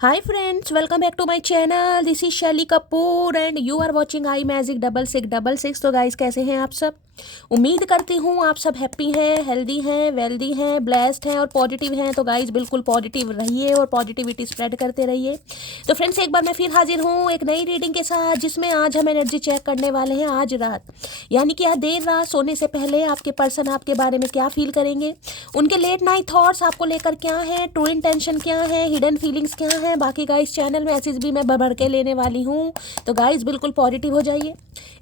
Hi friends, welcome back to my channel. This is Shelly Kapoor and you are watching I magic 6666। तो guys कैसे हैं आप सब? उम्मीद करती हूँ आप सब हैप्पी हैं, हेल्दी हैं, वेल्दी हैं, ब्लेस्ड हैं और पॉजिटिव हैं। तो गाइस बिल्कुल पॉजिटिव रहिए और पॉजिटिविटी स्प्रेड करते रहिए। तो फ्रेंड्स एक बार मैं फिर हाजिर हूँ एक नई रीडिंग के साथ, जिसमें आज हम एनर्जी चेक करने वाले हैं आज रात, यानी कि आज देर रात सोने से पहले आपके पर्सन आपके बारे में क्या फील करेंगे, उनके लेट नाइट थॉट्स आपको लेकर क्या है, ट्रू इंटेंशन क्या है, हिडन फीलिंग्स क्या है। बाकी गाइस चैनल मैसेज भी मैं भर के लेने वाली हूँ, तो गाइस बिल्कुल पॉजिटिव हो जाइए।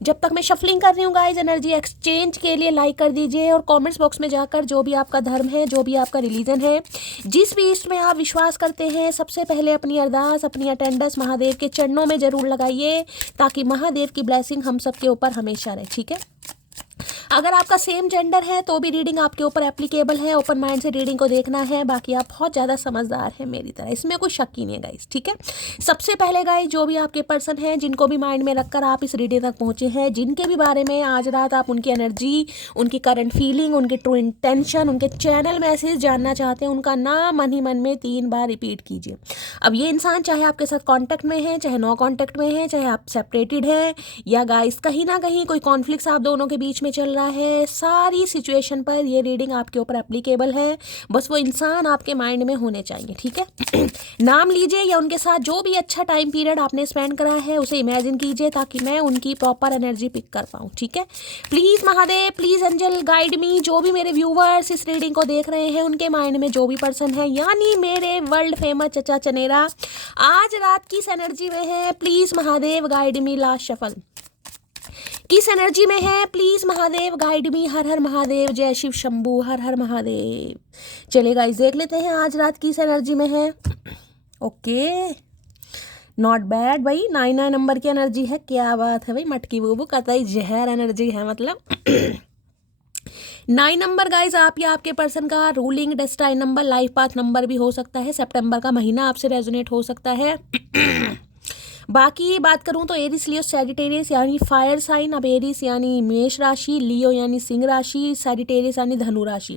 जब तक मैं शफलिंग कर रही हूँ गाइस, एनर्जी एक्सचेंज के लिए लाइक कर दीजिए और कमेंट्स बॉक्स में जाकर जो भी आपका धर्म है, जो भी आपका रिलीजन है, जिस भी इसमें आप विश्वास करते हैं, सबसे पहले अपनी अरदास, अपनी अटेंडेंस महादेव के चरणों में जरूर लगाइए, ताकि महादेव की ब्लेसिंग हम सबके ऊपर हमेशा रहे। ठीक है, अगर आपका सेम जेंडर है तो भी रीडिंग आपके ऊपर एप्लीकेबल है। ओपन माइंड से रीडिंग को देखना है। बाकी आप बहुत ज़्यादा समझदार हैं मेरी तरह, इसमें कोई शक ही नहीं है गाइस। ठीक है, सबसे पहले गाइस जो भी आपके पर्सन हैं, जिनको भी माइंड में रखकर आप इस रीडिंग तक पहुंचे हैं, जिनके भी बारे में आज रात आप उनकी एनर्जी, उनकी करंट फीलिंग, उनकी ट्रू इंटेंशन, उनके चैनल मैसेज जानना चाहते हैं, उनका नाम मन ही मन में 3 बार रिपीट कीजिए। अब ये इंसान चाहे आपके साथ कॉन्टैक्ट में है, चाहे नो कॉन्टैक्ट में है, चाहे आप सेपरेटेड है, या गाइस कहीं ना कहीं कोई कॉन्फ्लिक्ट आप दोनों के बीच में चल रहा है, सारी सिचुएशन पर ये रीडिंग आपके ऊपर एप्लीकेबल है। बस वो इंसान आपके माइंड में होने चाहिए। ठीक है नाम लीजिए या उनके साथ जो भी अच्छा टाइम पीरियड आपने स्पेंड करा है उसे इमेजिन कीजिए, ताकि मैं उनकी प्रॉपर एनर्जी पिक कर पाऊँ। ठीक है, please Mahadev, please angel guide me. जो भी मेरे व्यूवर्स इस रीडिंग को देख रहे हैं, उनके माइंड में जो भी पर्सन है, यानी मेरे वर्ल्ड फेमस चचा चनेरा आज रात किस एनर्जी में है, please Mahadev guide me. Last shuffle किस एनर्जी में है, प्लीज महादेव गाइड मी। हर हर महादेव, जय शिव शंभू, हर हर महादेव। चलिए गाइस देख लेते हैं आज रात किस एनर्जी में है। ओके, नॉट बैड भाई, 9 नंबर की एनर्जी है। क्या बात है भाई, मटकी बूबू कतई जहर एनर्जी है मतलब 9 नंबर गाइज आप या आपके पर्सन का ruling destined number, life path number भी हो सकता है। सितंबर का महीना आपसे रेजोनेट हो सकता है। बाकी बात करूं तो एरिस, लियो, सैजिटेरियस यानी फायर साइन। अब एरिस यानी मेष राशि, लियो यानी सिंह राशि, सैजिटेरियस यानी धनु राशि।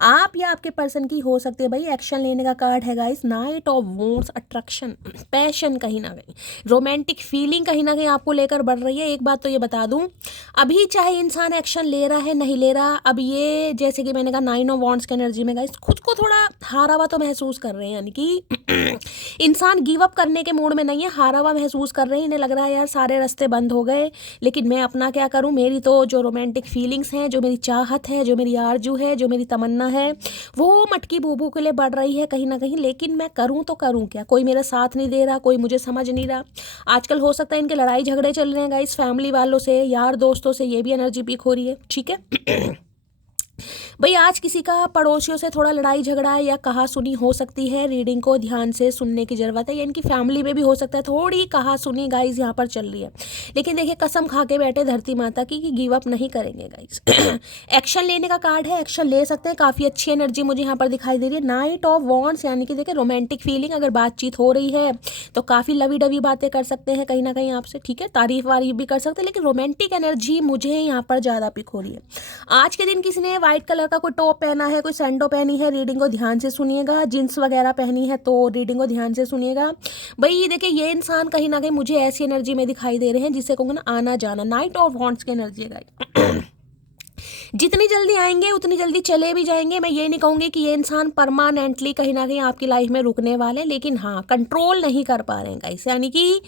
आप या आपके पर्सन की हो सकती है भाई एक्शन लेने का कार्ड है guys, night of wands, attraction, passion, कहीं ना कहीं रोमांटिक फीलिंग कहीं ना कहीं आपको लेकर बढ़ रही है। एक बात तो ये बता दूं, अभी चाहे इंसान एक्शन ले रहा है नहीं ले रहा, अब ये जैसे कि मैंने कहा 9 ऑफ वॉन्ड्स की एनर्जी में गाइस खुद को थोड़ा हारा हुआ तो महसूस कर रहे हैं, यानी कि इंसान गिव अप करने के मूड में नहीं है, हारा हुआ महसूस कर रहे हैं। इन्हें लग रहा है यार सारे रास्ते बंद हो गए, लेकिन मैं अपना क्या करूं, मेरी तो जो रोमांटिक फीलिंग्स हैं, जो मेरी चाहत है, जो मेरी आरजू है, जो मेरी तमन्ना है, वो मटकी बूबू के लिए बढ़ रही है कहीं ना कहीं। लेकिन मैं करूं तो करूं क्या, कोई मेरा साथ नहीं दे रहा, कोई मुझे समझ नहीं रहा। आजकल हो सकता है इनके लड़ाई झगड़े चल रहे हैं गाइस, फैमिली वालों से, यार दोस्तों से, ये भी एनर्जी पीक हो रही है। ठीक है भाई आज किसी का पड़ोसियों से थोड़ा लड़ाई झगड़ा या कहा सुनी हो सकती है, रीडिंग को ध्यान से सुनने की जरूरत है। या इनकी फैमिली में भी हो सकता है थोड़ी कहा सुनी गाइस यहाँ पर चल रही है। लेकिन देखिए कसम खा के बैठे धरती माता की कि गिव अप नहीं करेंगे गाइस एक्शन लेने का कार्ड है, एक्शन ले सकते हैं। काफ़ी अच्छी एनर्जी मुझे यहाँ पर दिखाई दे रही है, नाइट ऑफ वॉन्ड्स, यानी कि देखिए रोमांटिक फीलिंग, अगर बातचीत हो रही है तो काफ़ी लवी डवी बातें कर सकते हैं कहीं ना कहीं आपसे। ठीक है, तारीफ वारीफ भी कर सकते हैं, लेकिन रोमांटिक एनर्जी मुझे यहाँ पर ज़्यादा पिक हो रही है। आज के दिन किसी ने व्हाइट कलर का कोई टॉप पहना है, कोई सैंडो पहनी है, रीडिंग को ध्यान से सुनिएगा। जींस वगैरह पहनी है तो रीडिंग को ध्यान से सुनिएगा। भाई देखिए ये इंसान कहीं ना कहीं मुझे ऐसी एनर्जी में दिखाई दे रहे हैं जिसे कहूँगा ना आना जाना, नाइट ऑफ वॉन्ड्स की एनर्जी है गाइस जितनी जल्दी आएंगे उतनी जल्दी चले भी जाएंगे। मैं ये नहीं कहूँगी कि ये इंसान परमानेंटली कहीं ना कहीं आपकी लाइफ में रुकने वाले, लेकिन हाँ कंट्रोल नहीं कर पा रहे हैं गाइस। यानी कि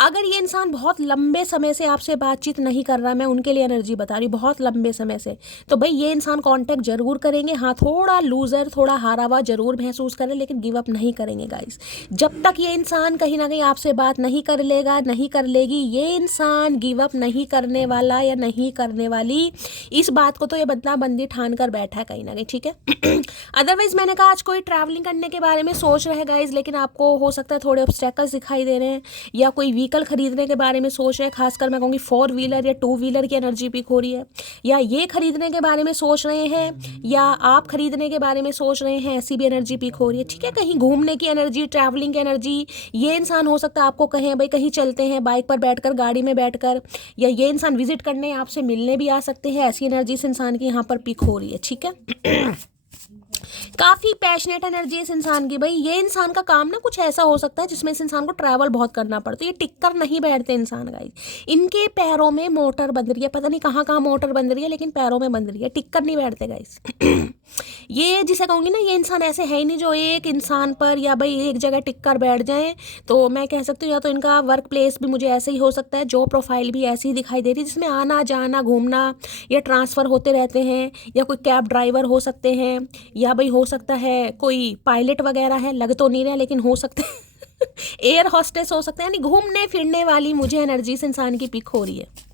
अगर ये इंसान बहुत लंबे समय से आपसे बातचीत नहीं कर रहा, मैं उनके लिए एनर्जी बता रही हूँ, बहुत लंबे समय से, तो भाई ये इंसान कॉन्टैक्ट जरूर करेंगे। हाँ थोड़ा लूजर, थोड़ा हारा हुआ जरूर महसूस करें, लेकिन गिव अप नहीं करेंगे गाइस। जब तक ये इंसान कहीं ना कहीं आपसे बात नहीं कर लेगा, नहीं कर लेगी, ये इंसान गिव अप नहीं करने वाला या नहीं करने वाली, इस बात को तो ये बदला बंदी ठान कर बैठा है कहीं ना कहीं। ठीक है अदरवाइज मैंने कहा आज कोई ट्रैवलिंग करने के बारे में सोच रहे हैं गाइज, लेकिन आपको हो सकता है थोड़े ऑब्स्टेकल्स दिखाई दे रहे हैं, या कोई व्हीकल खरीदने के बारे में सोच रहे हैं। खासकर मैं कहूँगी 4 व्हीलर या 2 व्हीलर की एनर्जी पिक हो रही है, या ये खरीदने के बारे में सोच रहे हैं, या आप खरीदने के बारे में सोच रहे हैं, ऐसी भी एनर्जी पिक हो रही है। ठीक है, कहीं घूमने की एनर्जी, ट्रैवलिंग की एनर्जी, ये इंसान हो सकता है आपको कहें भाई कहीं चलते हैं, बाइक पर बैठकर, गाड़ी में बैठकर, या ये इंसान विजिट करने आपसे मिलने भी आ सकते हैं। ऐसी एनर्जी इंसान की यहाँ पर पिक हो रही है। ठीक है काफ़ी पैशनेट एनर्जी है इस इंसान की। भाई ये इंसान का काम ना कुछ ऐसा हो सकता है जिसमें इस इंसान को ट्रैवल बहुत करना पड़ता है। ये टिक कर नहीं बैठते इंसान गाइस। इनके पैरों में मोटर बंध रही है, पता नहीं कहाँ कहाँ मोटर बंध रही है, लेकिन पैरों में बंध रही है, टिक कर नहीं बैठते गाइस। ये जिसे कहूँगी ना, ये इंसान ऐसे है ही नहीं जो एक इंसान पर या भाई एक जगह टिक कर बैठ जाए। तो मैं कह सकती हूँ या तो इनका वर्क प्लेस भी मुझे ऐसे ही हो सकता है, जॉब प्रोफाइल भी ऐसी ही दिखाई दे रही है जिसमें आना जाना घूमना या ट्रांसफ़र होते रहते हैं, या कोई कैब ड्राइवर हो सकते हैं, या भाई हो सकता है कोई पायलट वगैरह है, लग तो नहीं रहा लेकिन हो सकते हैं एयर हॉस्टेस हो सकते हैं। यानी घूमने फिरने वाली मुझे एनर्जी इस इंसान की पिक हो रही है।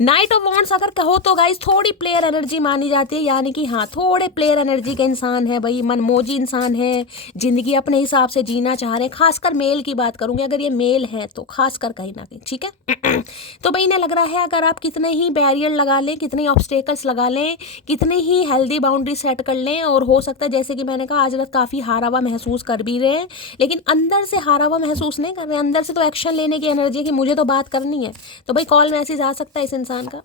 नाइट ऑफ वॉन्ड्स अगर कहो तो गाइस थोड़ी प्लेयर एनर्जी मानी जाती है, यानी कि हाँ थोड़े प्लेयर एनर्जी के इंसान है भाई, मनमोजी इंसान है, जिंदगी अपने हिसाब से जीना चाह रहे हैं। खासकर मेल की बात करूंगी, अगर ये मेल है तो खासकर कहीं ना कहीं, ठीक है। तो भाई इन्हें लग रहा है अगर आप कितने ही बैरियर लगा लें, कितने ही ऑब्स्टेकल्स लगा लें, कितने ही हेल्दी बाउंड्री सेट कर लें, और हो सकता है जैसे कि मैंने कहा आज रात काफ़ी हारा हुआ महसूस कर भी रहे हैं, लेकिन अंदर से हारा हुआ महसूस नहीं कर रहे, अंदर से तो एक्शन लेने की एनर्जी है कि मुझे तो बात करनी है। तो भाई कॉल मैसेज आ सकता है इस इंसान का।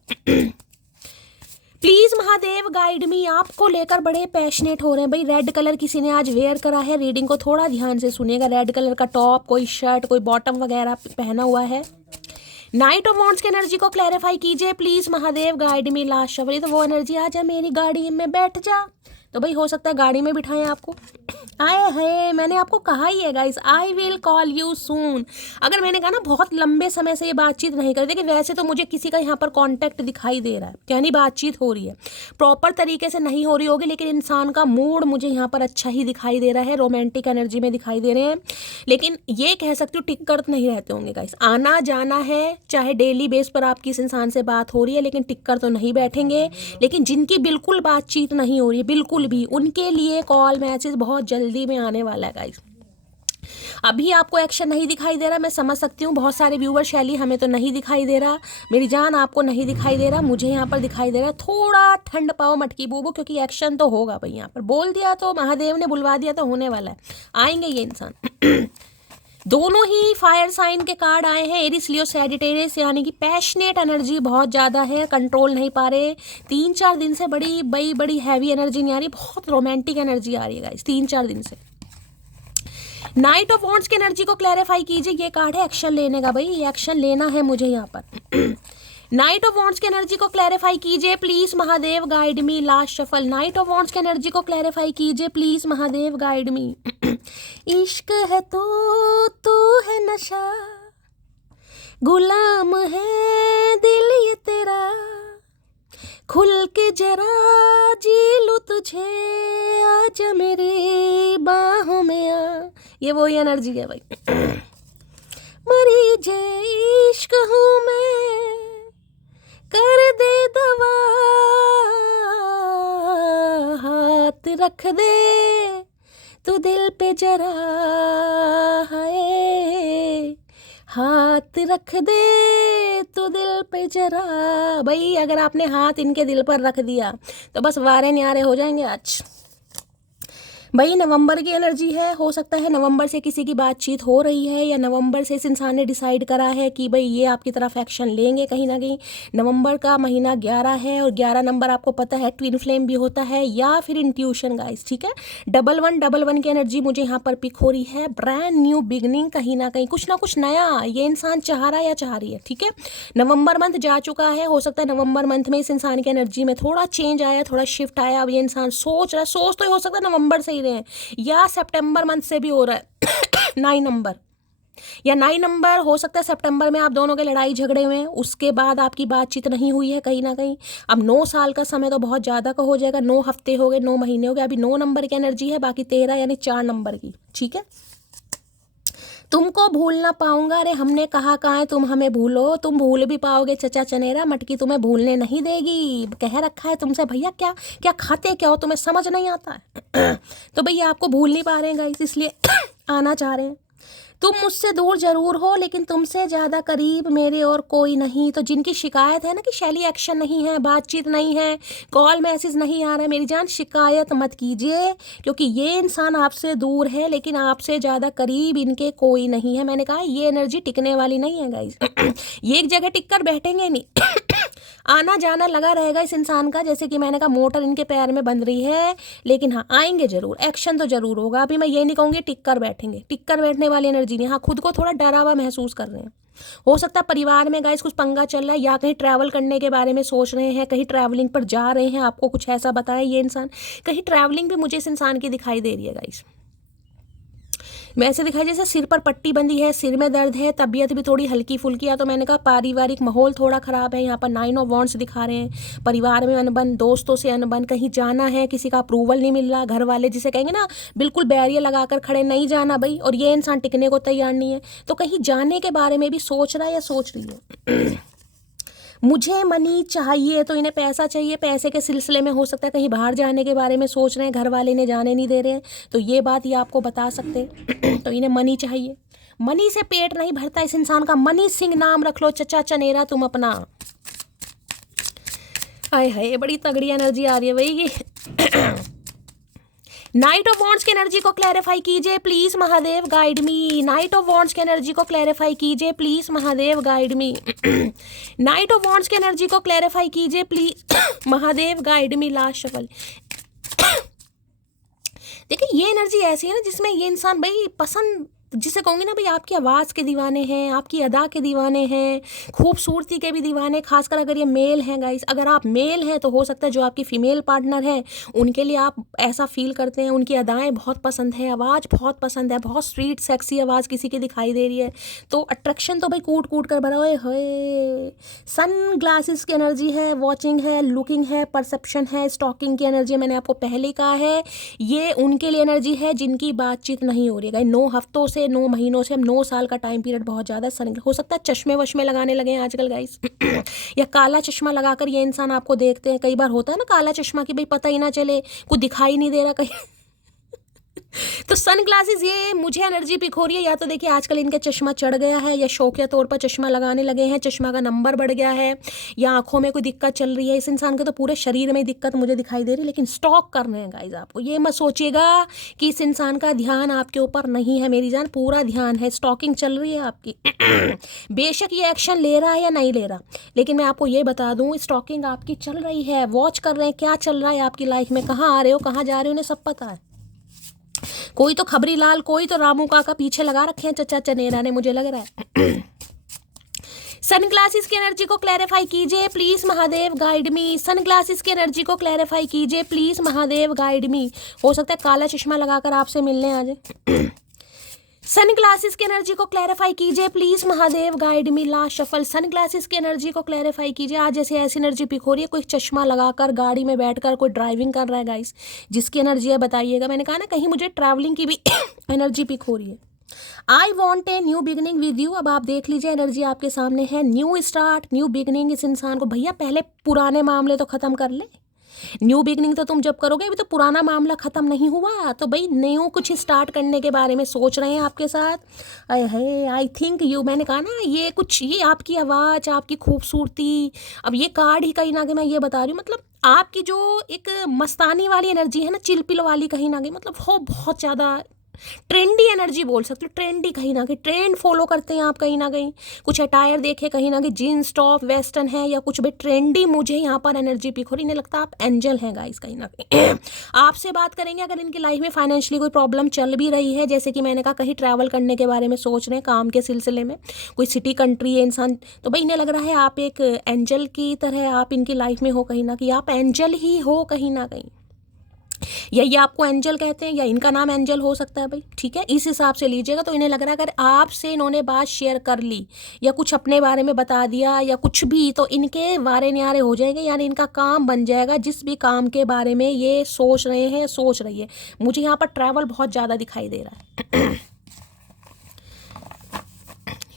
प्लीज महादेव गाइड मी, आपको लेकर बड़े पैशनेट हो रहे हैं भाई। रेड कलर किसी ने आज वेयर करा है, रीडिंग को थोड़ा ध्यान से सुनिएगा। रेड कलर का टॉप, कोई शर्ट, कोई बॉटम वगैरह पहना हुआ है। नाइट ऑफ वॉन्ड्स की एनर्जी को क्लैरिफाई कीजिए please Mahadev guide me. Last शवरी तो वो एनर्जी आ जा मेरी गाड़ी में बैठ जा, तो भाई हो सकता है गाड़ी में बिठाएं आपको। आए है, मैंने आपको कहा ही है guys, I will call you soon. अगर मैंने कहा ना बहुत लंबे समय से ये बातचीत नहीं कर, देखिए वैसे तो मुझे किसी का यहाँ पर कांटेक्ट दिखाई दे रहा है, यानी बातचीत हो रही है, प्रॉपर तरीके से नहीं हो रही होगी, लेकिन इंसान का मूड मुझे यहाँ पर अच्छा ही दिखाई दे रहा है, रोमांटिक एनर्जी में दिखाई दे रहे हैं। लेकिन ये कह सकती हूँ टिक कर नहीं रहते होंगे गाइस, आना जाना है, चाहे डेली बेस पर आपकी इस इंसान से बात हो रही है, लेकिन टिक कर तो नहीं बैठेंगे। लेकिन जिनकी बिल्कुल बातचीत नहीं हो रही है बिल्कुल भी, उनके लिए कॉल मैसेज बहुत जल्दी में आने वाला है गाइस। अभी आपको एक्शन नहीं दिखाई दे रहा, मैं समझ सकती हूँ बहुत सारे व्यूवर शैली हमें तो नहीं दिखाई दे रहा, मेरी जान आपको नहीं दिखाई दे रहा, मुझे यहाँ पर दिखाई दे रहा है। थोड़ा ठंड पाओ मटकी बूबू, क्योंकि एक्शन तो होगा भाई, यहाँ पर बोल दिया तो महादेव ने बुलवा दिया तो होने वाला है, आएंगे ये इंसान। दोनों ही फायर साइन के कार्ड आए हैं, एरिस लियो सैजिटेरियस, यानी कि पैशनेट एनर्जी बहुत ज़्यादा है, कंट्रोल नहीं पा रहे। 3-4 दिन से बड़ी हैवी एनर्जी नहीं आ रही, बहुत रोमांटिक एनर्जी आ रही है गाइस 3-4 दिन से। नाइट ऑफ वॉन्ड्स की एनर्जी को क्लैरिफाई कीजिए, ये कार्ड है एक्शन लेने का भाई, ये एक्शन लेना है मुझे यहाँ पर। नाइट ऑफ वॉन्ड्स की एनर्जी को क्लैरिफाई कीजिए please Mahadev guide me. Last shuffle, night of wands की एनर्जी को क्लैरिफाई कीजिए प्लीज महादेव गाइड मी। इश्क है तो है नशा, गुलाम है दिल ये तेरा, खुल के जरा जी लूं तुझे, आजा मेरी बाहों में आ। ये वही एनर्जी है भाई। मरी जे इश्क हूँ मैं, कर दे दवा, हाथ रख दे तू दिल पे जरा, हाय हाथ रख दे तो दिल पे जरा। भाई अगर आपने हाथ इनके दिल पर रख दिया तो बस वारे न्यारे हो जाएंगे आज। भाई नवंबर की एनर्जी है, हो सकता है नवंबर से किसी की बातचीत हो रही है, या नवंबर से इस इंसान ने डिसाइड करा है कि भाई ये आपकी तरफ एक्शन लेंगे कहीं ना कहीं। नवंबर का महीना 11 है, और 11 नंबर आपको पता है ट्विन फ्लेम भी होता है, या फिर इंट्यूशन गाइस, ठीक है। 1111 की एनर्जी मुझे यहाँ पर पिक हो रही है, ब्रांड न्यू बिगनिंग, कहीं ना कहीं कुछ ना कुछ नया ये इंसान चाह रहा है या चाह रही है, ठीक है। नवंबर मंथ जा चुका है, हो सकता है नवंबर मंथ में इस इंसान की एनर्जी में थोड़ा चेंज आया, थोड़ा शिफ्ट आया। अब ये इंसान सोच रहा है, सोच तो हो सकता है नवंबर से ही रहे, या सितंबर मंथ से भी हो रहा है 9 नंबर, या 9 नंबर हो सकता है सितंबर में आप दोनों के लड़ाई झगड़े हुए हैं, उसके बाद आपकी बातचीत नहीं हुई है कहीं ना कहीं। अब 9 साल का समय तो बहुत ज़्यादा का हो जाएगा, 9 हफ्ते हो गए, 9 महीने हो गए, अभी 9 नंबर की एनर्जी है, बाकी 13 यानी 4 नंबर की, ठीक है। तुमको भूल ना पाऊंगा, अरे हमने कहा कहाँ है तुम हमें भूलो, तुम भूल भी पाओगे चचा चनेरा, मटकी तुम्हें भूलने नहीं देगी। कह रखा है तुमसे भैया क्या क्या खाते क्या हो, तुम्हें समझ नहीं आता है। तो भैया आपको भूल नहीं पा रहे हैं गाइस, इसलिए आना चाह रहे हैं। तुम मुझसे दूर जरूर हो, लेकिन तुमसे ज़्यादा करीब मेरे और कोई नहीं। तो जिनकी शिकायत है ना कि शैली एक्शन नहीं है, बातचीत नहीं है, कॉल मैसेज नहीं आ रहा है, मेरी जान शिकायत मत कीजिए, क्योंकि ये इंसान आपसे दूर है, लेकिन आपसे ज़्यादा करीब इनके कोई नहीं है। मैंने कहा ये एनर्जी टिकने वाली नहीं है गाइज। ये एक जगह टिक कर बैठेंगे नहीं। आना जाना लगा रहेगा इस इंसान का, जैसे कि मैंने कहा मोटर इनके पैर में बंध रही है, लेकिन हाँ आएंगे जरूर, एक्शन तो जरूर होगा। अभी मैं ये नहीं कहूँगी टिक कर बैठेंगे, टिक कर बैठने वाली एनर्जी नहीं। हाँ खुद को थोड़ा डरा हुआ महसूस कर रहे हैं, हो सकता है परिवार में गाइस कुछ पंगा चल रहा है, या कहीं ट्रैवल करने के बारे में सोच रहे हैं, कहीं ट्रैवलिंग पर जा रहे हैं, आपको कुछ ऐसा बताया ये इंसान। कहीं ट्रैवलिंग भी मुझे इस इंसान की दिखाई दे रही है गाइस। मैं ऐसे दिखाई जैसे सिर पर पट्टी बंधी है, सिर में दर्द है, तबीयत भी थोड़ी हल्की फुल्की है। तो मैंने कहा पारिवारिक माहौल थोड़ा खराब है। यहाँ पर 9 ऑफ वॉन्ड्स दिखा रहे हैं, परिवार में अनबन, दोस्तों से अनबन, कहीं जाना है किसी का अप्रूवल नहीं मिल रहा, घर वाले जिसे कहेंगे ना बिल्कुल बैरियर लगाकर खड़े, नहीं जाना भाई, और ये इंसान टिकने को तैयार नहीं है। तो कहीं जाने के बारे में भी सोच रहा है या सोच रही है। मुझे मनी चाहिए, तो इन्हें पैसा चाहिए, पैसे के सिलसिले में हो सकता है कहीं बाहर जाने के बारे में सोच रहे हैं, घर वाले इन्हें जाने नहीं दे रहे हैं, तो ये बात ये आपको बता सकते हैं। तो इन्हें मनी चाहिए, मनी से पेट नहीं भरता इस इंसान का। मनी सिंह नाम रख लो चचा चनेरा तुम अपना। हाय हाय बड़ी तगड़ी एनर्जी आ रही है भाई ये। नाइट ऑफ वॉन्ड्स की एनर्जी को क्लैरिफाई कीजिए please Mahadev, guide me. Night of wands की एनर्जी को क्लैरिफाई कीजिए please Mahadev, guide me. Night of wands की एनर्जी को क्लैरिफाई कीजिए please Mahadev, guide me. Last shuffle. देखिए ये एनर्जी ऐसी है ना जिसमें ये इंसान भाई पसंद, जिसे कहूँगी ना भाई आपकी आवाज़ के दीवाने हैं, आपकी अदा के दीवाने हैं, खूबसूरती के भी दीवाने, खासकर अगर ये मेल हैं गाइस। अगर आप मेल हैं तो हो सकता है जो आपकी फीमेल पार्टनर है उनके लिए आप ऐसा फील करते हैं, उनकी अदाएं बहुत पसंद है, आवाज़ बहुत पसंद है, बहुत स्वीट सेक्सी आवाज़ किसी की दिखाई दे रही है, तो अट्रैक्शन तो भाई कूट कूट कर भरा है। सन ग्लासेस की एनर्जी है, वॉचिंग है, लुकिंग है, परसेप्शन है, स्टॉकिंग की एनर्जी मैंने आपको पहले कहा है। ये उनके लिए एनर्जी है जिनकी बातचीत नहीं हो रही है। 9 हफ्तों से, 9 महीनों से, 9 साल का टाइम पीरियड बहुत ज़्यादा। सन हो सकता है चश्मे वश्मे लगाने लगे हैं आजकल गाइस। या काला चश्मा लगाकर ये इंसान आपको देखते हैं। कई बार होता है ना काला चश्मा कि भाई पता ही ना चले, कुछ दिखाई नहीं दे रहा कहीं। तो सन ग्लासेस ये मुझे एनर्जी पिक हो रही है। या तो देखिए आजकल इनके चश्मा चढ़ गया है, या शौकिया तौर पर चश्मा लगाने लगे हैं, चश्मा का नंबर बढ़ गया है, या आंखों में कोई दिक्कत चल रही है। इस इंसान के तो पूरे शरीर में दिक्कत मुझे दिखाई दे रही है। लेकिन स्टॉक करने हैं गाइज आपको, ये मत सोचिएगा कि इस इंसान का ध्यान आपके ऊपर नहीं है मेरी जान, पूरा ध्यान है। स्टॉकिंग चल रही है आपकी। बेशक ये एक्शन ले रहा है या नहीं ले रहा, लेकिन मैं आपको ये बता दूं स्टॉकिंग आपकी चल रही है। वॉच कर रहे हैं क्या चल रहा है आपकी लाइफ में, कहाँ आ रहे हो, कहाँ जा रहे हो, उन्हें सब पता है। कोई तो खबरी लाल, कोई तो रामू काका पीछे लगा रखे हैं चचा चनेरा ने, मुझे लग रहा है। सन ग्लासेस की एनर्जी को क्लैरिफाई कीजिए please Mahadev, guide me. Sunglasses की एनर्जी को क्लैरिफाई कीजिए प्लीज महादेव, गाइड मी। हो सकता है काला चश्मा लगाकर आपसे मिलने आ जाए। सन ग्लासेस की एनर्जी को क्लैरिफाई कीजिए please Mahadev, guide me. Last shuffle. Sunglasses की एनर्जी को क्लैरिफाई कीजिए। आज जैसे ऐसी एनर्जी पिक हो रही है, कोई चश्मा लगाकर गाड़ी में बैठकर कोई ड्राइविंग कर रहा है गाइस, जिसकी एनर्जी है बताइएगा। मैंने कहा ना कहीं मुझे ट्रैवलिंग की भी एनर्जी पिक हो रही है। I want a new beginning with you. अब आप देख लीजिए एनर्जी आपके सामने है, न्यू स्टार्ट, न्यू बिगनिंग। इस इंसान को भैया पहले पुराने मामले तो खत्म कर ले। न्यू बिगनिंग तो तुम जब करोगे, अभी तो पुराना मामला खत्म नहीं हुआ, तो भाई न्यू कुछ स्टार्ट करने के बारे में सोच रहे हैं आपके साथ। आई थिंक यू, मैंने कहा ना ये कुछ, ये आपकी आवाज़, आपकी खूबसूरती, अब ये कार्ड ही कहीं ना कहीं मैं ये बता रही हूँ, मतलब आपकी जो एक मस्तानी वाली एनर्जी है ना, चिलपिल वाली कहीं ना कहीं, मतलब वो बहुत ज़्यादा ट्रेंडी एनर्जी बोल सकते हो। ट्रेंडी कहीं ना कहीं, ट्रेंड फॉलो करते हैं आप कहीं ना कहीं। कुछ अटायर देखे कहीं ना कहीं, जीन्स टॉप वेस्टर्न है या कुछ भी ट्रेंडी, मुझे यहाँ पर एनर्जी पिक हो रही। इन्हें लगता है आप एंजल हैं गाइस कहीं ना कहीं। आपसे बात करेंगे अगर इनकी लाइफ में फाइनेंशियली कोई प्रॉब्लम चल भी रही है, जैसे कि मैंने कहा कहीं ट्रैवल करने के बारे में सोच रहे हैं काम के सिलसिले में, कोई सिटी कंट्री है इंसान, तो भाई इन्हें लग रहा है आप एक एंजल की तरह आप इनकी लाइफ में हो कहीं ना कहीं, आप एंजल ही हो कहीं ना कहीं, या ये आपको एंजल कहते हैं या इनका नाम एंजल हो सकता है भाई, ठीक है, इस हिसाब से लीजिएगा। तो इन्हें लग रहा है अगर आपसे इन्होंने बात शेयर कर ली या कुछ अपने बारे में बता दिया या कुछ भी, तो इनके वारे न्यारे हो जाएंगे, यानी इनका काम बन जाएगा जिस भी काम के बारे में ये सोच रहे हैं, सोच रही है। मुझे यहाँ पर ट्रैवल बहुत ज़्यादा दिखाई दे रहा है।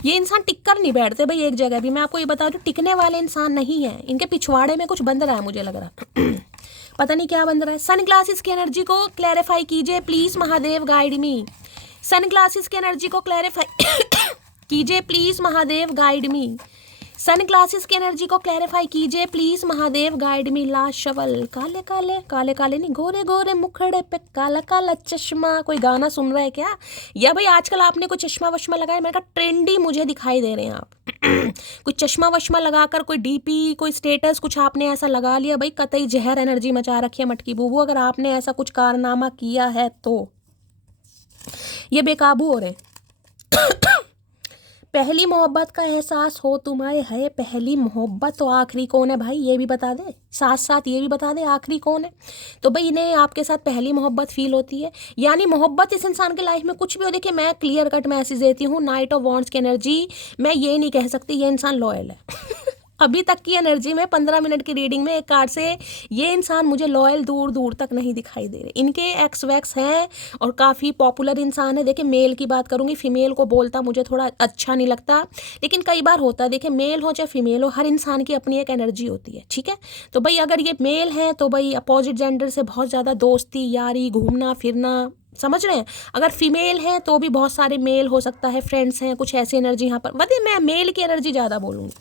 ये इंसान टिक कर नहीं बैठते भाई एक जगह भी, मैं आपको ये बता दूं टिकने वाले इंसान नहीं है। इनके पिछवाड़े में कुछ बंद रहा है, मुझे लग रहा है। पता नहीं क्या बंद रहा है। सन ग्लासेस की एनर्जी को क्लैरिफाई कीजिए please Mahadev, guide me. Sunglasses की एनर्जी को क्लैरिफाई कीजिए please Mahadev, guide me. Sunglasses की एनर्जी को क्लैरिफाई कीजिए please Mahadev, guide me last shuffle. काले काले काले काले नहीं, गोरे गोरे मुखड़े पे काला काला चश्मा। कोई गाना सुन रहा है क्या? या भाई आजकल आपने कोई चश्मा वश्मा लगाया? मैंने कहा ट्रेंडी मुझे दिखाई दे रहे हैं आप। कुछ चश्मा वश्मा लगाकर कोई डीपी कोई स्टेटस कुछ आपने ऐसा लगा लिया, भाई कतई जहर एनर्जी मचा रखी है मटकी बूबू। अगर आपने ऐसा कुछ कारनामा किया है तो ये बेकाबू हो रहे। पहली मोहब्बत का एहसास हो तुम्हें है, पहली मोहब्बत तो आखिरी कौन है भाई ये भी बता दे, साथ साथ ये भी बता दे आखिरी कौन है। तो भाई इन्हें आपके साथ पहली मोहब्बत फील होती है, यानी मोहब्बत इस इंसान की लाइफ में कुछ भी हो। देखिए मैं क्लियर कट मैसेज देती हूँ, नाइट ऑफ वॉन्ड्स की एनर्जी, मैं ये नहीं कह सकती ये इंसान लॉयल है। अभी तक की एनर्जी में 15 मिनट की रीडिंग में एक कार्ड से ये इंसान मुझे लॉयल दूर दूर तक नहीं दिखाई दे रहे। इनके एक्स वैक्स हैं और काफ़ी पॉपुलर इंसान है। देखिए मेल की बात करूँगी, फीमेल को बोलता मुझे थोड़ा अच्छा नहीं लगता, लेकिन कई बार होता है। देखिए मेल हो चाहे फीमेल हो, हर इंसान की अपनी एक एनर्जी होती है, ठीक है। तो भाई अगर ये मेल है तो भाई अपोजिट जेंडर से बहुत ज़्यादा दोस्ती यारी घूमना फिरना, समझ रहे हैं। अगर फीमेल हैं तो भी बहुत सारे मेल हो सकता है, फ्रेंड्स हैं, कुछ ऐसी एनर्जी यहाँ पर। वैसे मैं मेल की एनर्जी ज़्यादा बोलूँगी।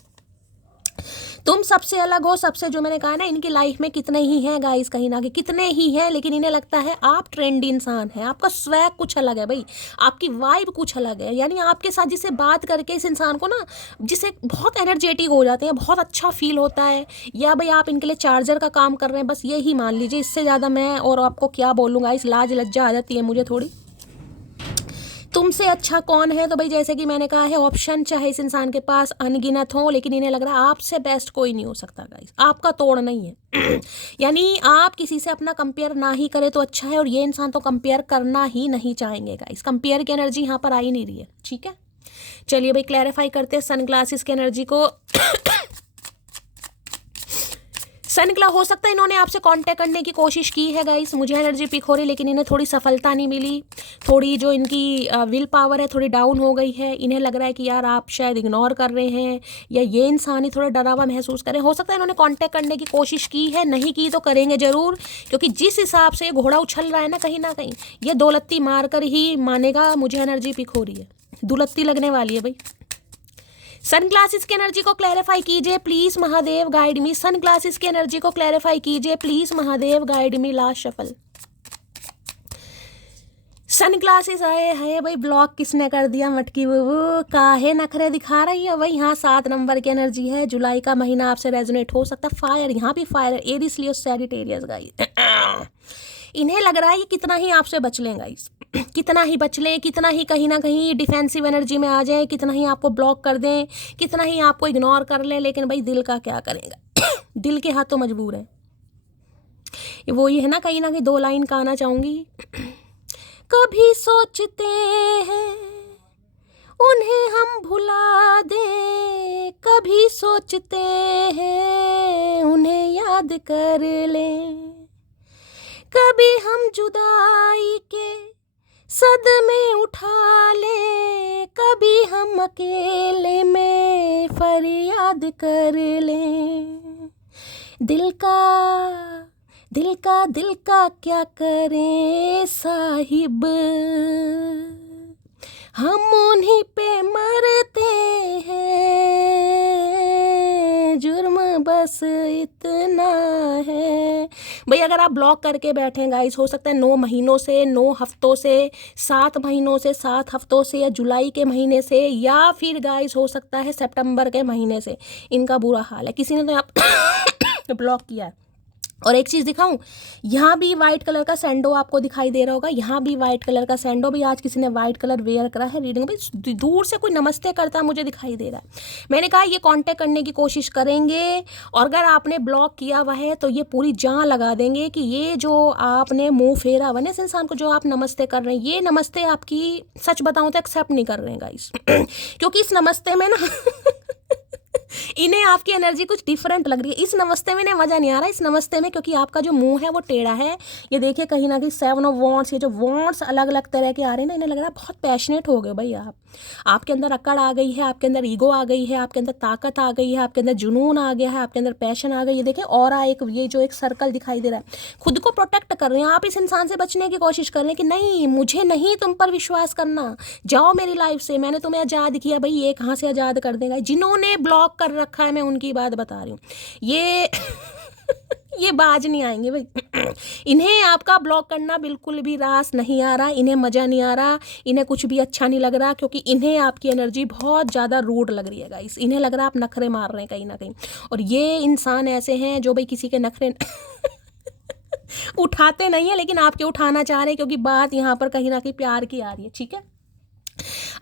तुम सबसे अलग हो, सबसे जो मैंने कहा ना इनकी लाइफ में कितने ही हैं गाइस, कहीं ना कहीं कितने ही हैं, लेकिन इन्हें लगता है आप ट्रेंडी इंसान हैं, आपका स्वैग कुछ अलग है भाई, आपकी वाइब कुछ अलग है। यानी आपके साथ जिसे बात करके इस इंसान को ना, जिसे बहुत एनर्जेटिक हो जाते हैं, बहुत अच्छा फील होता है, या भाई आप इनके लिए चार्जर का काम कर रहे हैं, बस यही मान लीजिए। इससे ज़्यादा मैं और आपको क्या बोलूँगा, इस लाज लज्जा आ जाती है मुझे थोड़ी। तुमसे अच्छा कौन है? तो भाई जैसे कि मैंने कहा है ऑप्शन चाहे इस इंसान के पास अनगिनत हो, लेकिन इन्हें लग रहा है आपसे बेस्ट कोई नहीं हो सकता गाइस, आपका तोड़ नहीं है। यानी आप किसी से अपना कंपेयर ना ही करें तो अच्छा है, और ये इंसान तो कंपेयर करना ही नहीं चाहेंगे गाइस। कंपेयर की एनर्जी यहाँ पर आ ही नहीं रही है, ठीक है। चलिए भाई क्लैरिफाई करते हैं सन ग्लासेस की एनर्जी को। सनग्ला हो सकता है इन्होंने आपसे कांटेक्ट करने की कोशिश की है गाइस, मुझे एनर्जी पिक हो रही, लेकिन इन्हें थोड़ी सफलता नहीं मिली। थोड़ी जो इनकी विल पावर है थोड़ी डाउन हो गई है। इन्हें लग रहा है कि यार आप शायद इग्नोर कर रहे हैं, या ये इंसान ही थोड़ा डरावा महसूस करें। हो सकता है इन्होंने कांटेक्ट करने की कोशिश की है, नहीं की तो करेंगे ज़रूर, क्योंकि जिस हिसाब से घोड़ा उछल रहा है ना कहीं ये दौलत्ती मार कर ही मानेगा। मुझे एनर्जी पिक हो रही है, दुलत्ती लगने वाली है भाई। सन ग्लासेस की एनर्जी को क्लैरिफाई कीजिए please Mahadev, guide me. Sunglasses की एनर्जी को क्लैरिफाई कीजिए please Mahadev, guide me. Last shuffle sunglasses आए हैं भाई। ब्लॉक किसने कर दिया मटकी वो काहे नखरे दिखा रही है भाई। यहाँ 7 नंबर की एनर्जी है, जुलाई का महीना आपसे रेजोनेट हो सकता है। फायर, यहाँ भी fire, Aries Leo Sagittarius guys. इन्हें लग रहा है ये कितना ही आपसे बच लें गाइस, कितना ही बच लें, कितना ही कहीं ना कहीं डिफेंसिव एनर्जी में आ जाए, कितना ही आपको ब्लॉक कर दें, कितना ही आपको इग्नोर कर लें, लेकिन भाई दिल का क्या करेगा। दिल के हाथ तो मजबूर है। वो ये है ना कहीं 2 लाइन का आना चाहूँगी। कभी सोचते हैं उन्हें हम भुला दें, कभी सोचते हैं उन्हें याद कर लें, कभी हम जुदाई के सदमे उठा ले, कभी हम अकेले में फरियाद कर लें। दिल का क्या करें साहिब, हम उन्हीं पे मरते हैं, जुर्म बस इतना है। भाई अगर आप ब्लॉक करके बैठे गाइस, हो सकता है 9 महीनों से, 9 हफ्तों से, 7 महीनों से, 7 हफ्तों से, या जुलाई के महीने से, या फिर गाइस हो सकता है सितंबर के महीने से इनका बुरा हाल है। किसी ने तो यहाँ ब्लॉक किया है। और एक चीज़ दिखाऊं, यहाँ भी वाइट कलर का सैंडो आपको दिखाई दे रहा होगा, यहाँ भी वाइट कलर का सैंडो। भी आज किसी ने वाइट कलर वेयर करा है रीडिंग में, दूर से कोई नमस्ते करता मुझे दिखाई दे रहा है। मैंने कहा ये कांटेक्ट करने की कोशिश करेंगे, और अगर आपने ब्लॉक किया हुआ है तो ये पूरी जान लगा देंगे कि ये जो आपने मुंह फेरा हुआ ना इस इंसान को, जो आप नमस्ते कर रहे हैं, ये नमस्ते आपकी सच बताऊँ तो एक्सेप्ट नहीं कर रहे हैं गाइस। क्योंकि इस नमस्ते में ना इन्हें आपकी एनर्जी कुछ डिफरेंट लग रही है। इस नमस्ते में इन्हें मज़ा नहीं आ रहा इस नमस्ते में, क्योंकि आपका जो मुंह है वो टेढ़ा है। ये देखिए कहीं ना कहीं 7 ऑफ वॉन्ड्स, ये जो वॉन्ड्स अलग अलग तरह के आ रहे हैं ना, इन्हें लग रहा है बहुत पैशनेट हो गए भाई आप। आपके अंदर अकड़ आ गई है, आपके अंदर ईगो आ गई है, आपके अंदर ताकत आ गई है, आपके अंदर जुनून आ गया है, आपके अंदर पैशन आ गई है। देखिए और एक ये जो एक सर्कल दिखाई दे रहा है, खुद को प्रोटेक्ट कर रहे हैं आप। इस इंसान से बचने की कोशिश कर रहे हैं कि नहीं, मुझे नहीं तुम पर विश्वास करना, जाओ मेरी लाइफ से, मैंने तुम्हें आज़ाद किया भाई, ये कहाँ से आज़ाद कर देगा। जिन्होंने ब्लॉक कर रखा है, मैं उनकी बात बता रही हूँ। ये ये बाज नहीं आएंगे भाई। इन्हें आपका ब्लॉक करना बिल्कुल भी रास नहीं आ रहा, इन्हें मज़ा नहीं आ रहा, इन्हें कुछ भी अच्छा नहीं लग रहा, क्योंकि इन्हें आपकी एनर्जी बहुत ज़्यादा रूड लग रही है गाइस। इन्हें लग रहा है आप नखरे मार रहे हैं कहीं ना कहीं। और ये इंसान ऐसे हैं जो भाई किसी के नखरे उठाते नहीं है, लेकिन आपके उठाना चाह रहे हैं, क्योंकि बात यहाँ पर कहीं ना कहीं प्यार की आ रही है, ठीक है।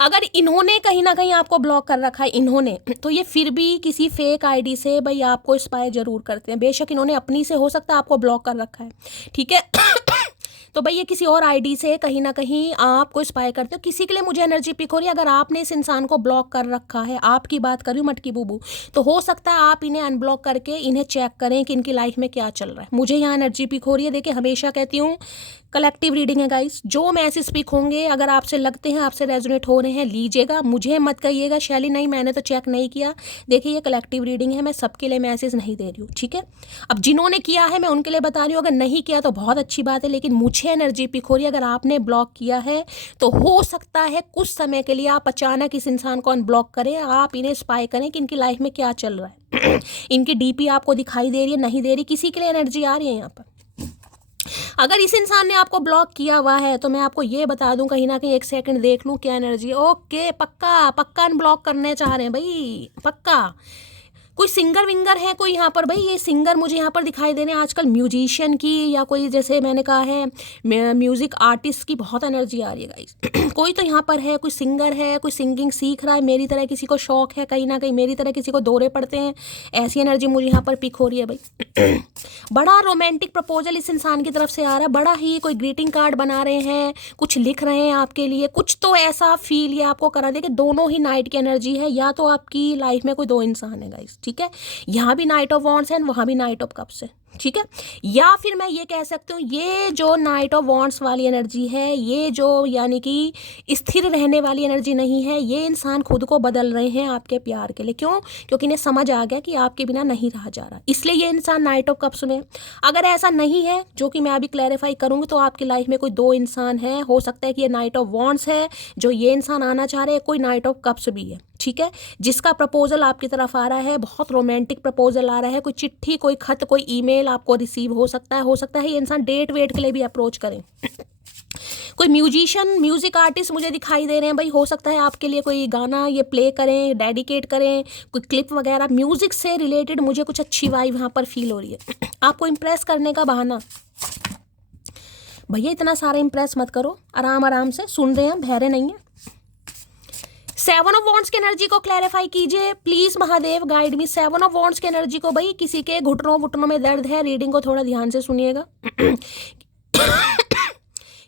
अगर इन्होंने कहीं ना कहीं आपको ब्लॉक कर रखा है, इन्होंने, तो ये फिर भी किसी फेक आईडी से भाई आपको स्पाई जरूर करते हैं। बेशक इन्होंने अपनी से हो सकता है आपको ब्लॉक कर रखा है, ठीक है। तो भाई ये किसी और आईडी से कहीं ना कहीं आपको स्पाई करते हो। किसी के लिए मुझे एनर्जी पिक हो रही है, अगर आपने इस इंसान को ब्लॉक कर रखा है, आपकी बात कर रही हूँ मटकी बूबू, तो हो सकता है आप इन्हें अनब्लॉक करके इन्हें चेक करें कि इनकी लाइफ में क्या चल रहा है। मुझे यहाँ एनर्जी पिक हो रही है। देखिए, हमेशा कहती हूँ कलेक्टिव रीडिंग है गाइस। जो मैसेज पिक होंगे, अगर आपसे लगते हैं, आपसे रेजोनेट हो रहे हैं, लीजिएगा। मुझे मत कहिएगा शैली नहीं मैंने तो चेक नहीं किया। देखिए, ये कलेक्टिव रीडिंग है, मैं सबके लिए मैसेज नहीं दे रही हूँ, ठीक है। अब जिन्होंने किया है मैं उनके लिए बता रही हूँ, अगर नहीं किया तो बहुत अच्छी बात है, लेकिन मुझे एनर्जी पिक हो रही है। अगर आपने ब्लॉक किया है तो हो सकता है कुछ समय के लिए आप अचानक इस इंसान को अनब्लॉक करें, आप इन्हें स्पाई करें कि इनकी लाइफ में क्या चल रहा है। इनकी डीपी आपको दिखाई दे रही है, नहीं दे रही, किसी के लिए एनर्जी आ रही है यहाँ पर। अगर इस इंसान ने आपको ब्लॉक किया हुआ है तो मैं आपको ये बता दूं, कहीं ना कहीं एक सेकंड देख लूं क्या एनर्जी। ओके, पक्का पक्का अनब्लॉक करने चाह रहे हैं भाई, पक्का। कोई सिंगर विंगर है कोई यहाँ पर भाई, ये सिंगर मुझे यहाँ पर दिखाई दे रहे हैं आजकल, म्यूजिशियन की, या कोई जैसे मैंने कहा है म्यूजिक आर्टिस्ट की बहुत एनर्जी आ रही है गाइस। कोई तो यहाँ पर है, कोई सिंगर है, कोई सिंगिंग सीख रहा है, मेरी तरह किसी को शौक है, कहीं ना कहीं मेरी तरह किसी को दौरे पड़ते हैं, ऐसी एनर्जी मुझे यहाँ पर पिक हो रही है भाई। बड़ा रोमांटिक प्रपोजल इस इंसान की तरफ से आ रहा है, बड़ा ही कोई ग्रीटिंग कार्ड बना रहे हैं, कुछ लिख रहे हैं आपके लिए, कुछ तो ऐसा फील ये आपको करा दे कि दोनों ही नाइट की एनर्जी है। या तो आपकी लाइफ में कोई दो इंसान है गाइस, ठीक है, यहाँ भी नाइट ऑफ वॉन्ड्स है, वहाँ भी नाइट ऑफ कप्स है, ठीक है। या फिर मैं ये कह सकती हूँ, ये जो नाइट ऑफ वॉन्ड्स वाली एनर्जी है, ये जो यानी कि स्थिर रहने वाली एनर्जी नहीं है, ये इंसान खुद को बदल रहे हैं आपके प्यार के लिए। क्यों? क्योंकि इन्हें समझ आ गया कि आपके बिना नहीं रहा जा रहा, इसलिए ये इंसान नाइट ऑफ कप्स में। अगर ऐसा नहीं है, जो कि मैं अभी क्लैरिफाई करूँगी, तो आपकी लाइफ में कोई दो इंसान है, हो सकता है कि ये नाइट ऑफ वॉन्ड्स है जो ये इंसान आना चाह रहे हैं, कोई नाइट ऑफ कप्स भी है, ठीक है, जिसका प्रपोजल आपकी तरफ आ रहा है, बहुत रोमांटिक प्रपोजल आ रहा है, कोई चिट्ठी, कोई खत, कोई ईमेल आपको रिसीव हो सकता है ये इंसान डेट वेट के लिए भी अप्रोच करें। कोई म्यूजिशियन, म्यूजिक आर्टिस्ट मुझे दिखाई दे रहे हैं भाई, हो सकता है आपके लिए कोई गाना ये प्ले करें, डेडिकेट करें, कोई क्लिप वगैरह, म्यूजिक से रिलेटेड मुझे कुछ अच्छी वाइब यहाँ पर फील हो रही है। आपको इम्प्रेस करने का बहाना। भैया इतना सारा इम्प्रेस मत करो, आराम आराम से सुन रहे हैं, बहरे नहीं है। सेवन ऑफ वॉन्ड्स की एनर्जी को क्लैरिफाई कीजिए please Mahadev, guide me. Seven of wands की एनर्जी को भाई, किसी के घुटनों वुटनों में दर्द है, रीडिंग को थोड़ा ध्यान से सुनिएगा।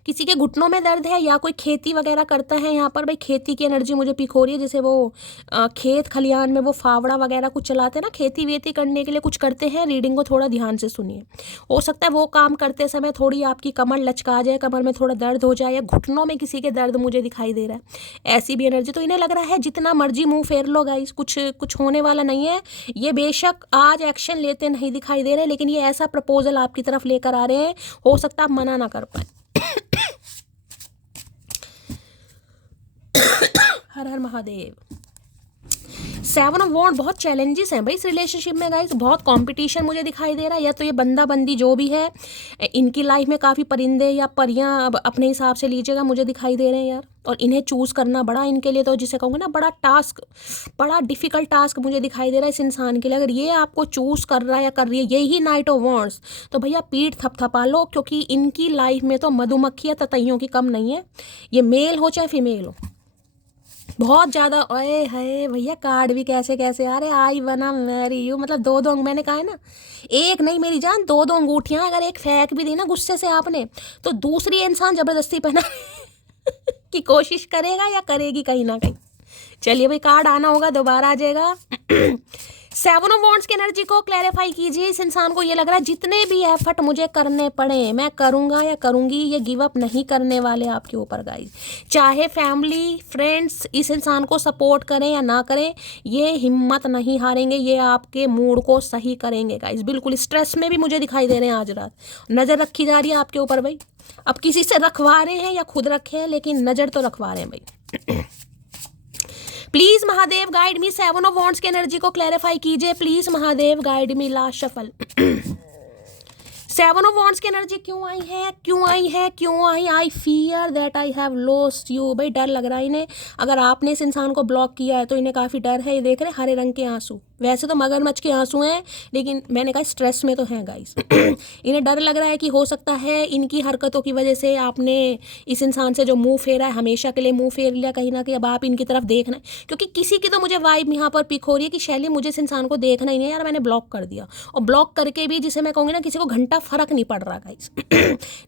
किसी के घुटनों में दर्द है, या कोई खेती वगैरह करता है, यहाँ पर भाई खेती की एनर्जी मुझे पिक हो रही है, जैसे वो खेत खलियान में वो फावड़ा वगैरह कुछ चलाते हैं ना, खेती वेती करने के लिए कुछ करते हैं। रीडिंग को थोड़ा ध्यान से सुनिए, हो सकता है वो काम करते समय थोड़ी आपकी कमर लचका जाए, कमर में थोड़ा दर्द हो जाए, या घुटनों में किसी के दर्द मुझे दिखाई दे रहा है, ऐसी भी एनर्जी। तो इन्हें लग रहा है जितना मर्जी मुंह फेर लो गाइस, कुछ होने वाला नहीं है। ये बेशक आज एक्शन लेते नहीं दिखाई दे रहे, लेकिन ये ऐसा प्रपोजल आपकी तरफ लेकर आ रहे हैं, हो सकता है आप मना ना कर पाए। हर हर महादेव। सेवन ऑफ वॉन्ड, बहुत चैलेंजेस हैं भाई इस रिलेशनशिप में गाइस, बहुत कंपटीशन मुझे दिखाई दे रहा है। या तो ये बंदा बंदी जो भी है, इनकी लाइफ में काफ़ी परिंदे या परियां, अब अपने हिसाब से लीजिएगा, मुझे दिखाई दे रहे हैं यार। और इन्हें चूज़ करना बड़ा, इनके लिए तो जिसे कहूँगा ना, बड़ा टास्क, बड़ा डिफिकल्ट टास्क मुझे दिखाई दे रहा है इस इंसान के लिए। अगर ये आपको चूज़ कर रहा है या कर रही है, यही नाइट ऑफ वॉन्ड्स, तो भैया पीठ थपथपा लो, क्योंकि इनकी लाइफ में तो मधुमक्खियाँ ततैयों की कम नहीं है, ये मेल हो चाहे फीमेल हो, बहुत ज़्यादा। ओए है भैया, कार्ड भी कैसे कैसे आ रहे, आई वना मैरी यू, मतलब दो दो, मैंने कहा है ना, एक नहीं मेरी जान, दो दो अंगूठियाँ अगर एक फेंक भी दी ना गुस्से से आपने, तो दूसरी इंसान ज़बरदस्ती पहना की कोशिश करेगा या करेगी कहीं ना कहीं। चलिए भाई, कार्ड आना होगा, दोबारा आ जाएगा। सेवन ऑफ वॉन्ड्स की एनर्जी को क्लैरिफाई कीजिए। इस इंसान को ये लग रहा है जितने भी एफर्ट मुझे करने पड़े मैं करूँगा या करूँगी, ये गिव अप नहीं करने वाले आपके ऊपर गाइस। चाहे फैमिली फ्रेंड्स इस इंसान को सपोर्ट करें या ना करें, ये हिम्मत नहीं हारेंगे, ये आपके मूड को सही करेंगे गाइस। बिल्कुल स्ट्रेस में भी मुझे दिखाई दे रहे हैं आज रात, नज़र रखी जा रही है आपके ऊपर भाई। अब किसी से रखवा रहे हैं या खुद रखे हैं, लेकिन नज़र तो रखवा रहे हैं भाई। Please Mahadev guide me, 7 of wands की एनर्जी को क्लैरिफाई कीजिए please Mahadev guide me. Last shuffle 7 of wands की एनर्जी क्यों आई है, क्यों आई है, क्यों आई? I fear that I have lost you. भाई डर लग रहा है इन्हें, अगर आपने इस इंसान को ब्लॉक किया है तो इन्हें काफ़ी डर है। ये देख रहे हरे रंग के आंसू, वैसे तो मगरमच्छ के आंसू हैं लेकिन मैंने कहा स्ट्रेस में तो हैं गाइस। इन्हें डर लग रहा है कि हो सकता है इनकी हरकतों की वजह से आपने इस इंसान से जो मुंह फेरा है, हमेशा के लिए मुंह फेर लिया कहीं ना कहीं, अब आप इनकी तरफ देखना है। क्योंकि किसी की तो मुझे वाइब यहाँ पर पिक हो रही है कि शैली मुझे इस इंसान को देखना ही नहीं यार, मैंने ब्लॉक कर दिया। और ब्लॉक करके भी जिसे मैं कहूँगी ना किसी को घंटा फर्क नहीं पड़ रहा गाइस।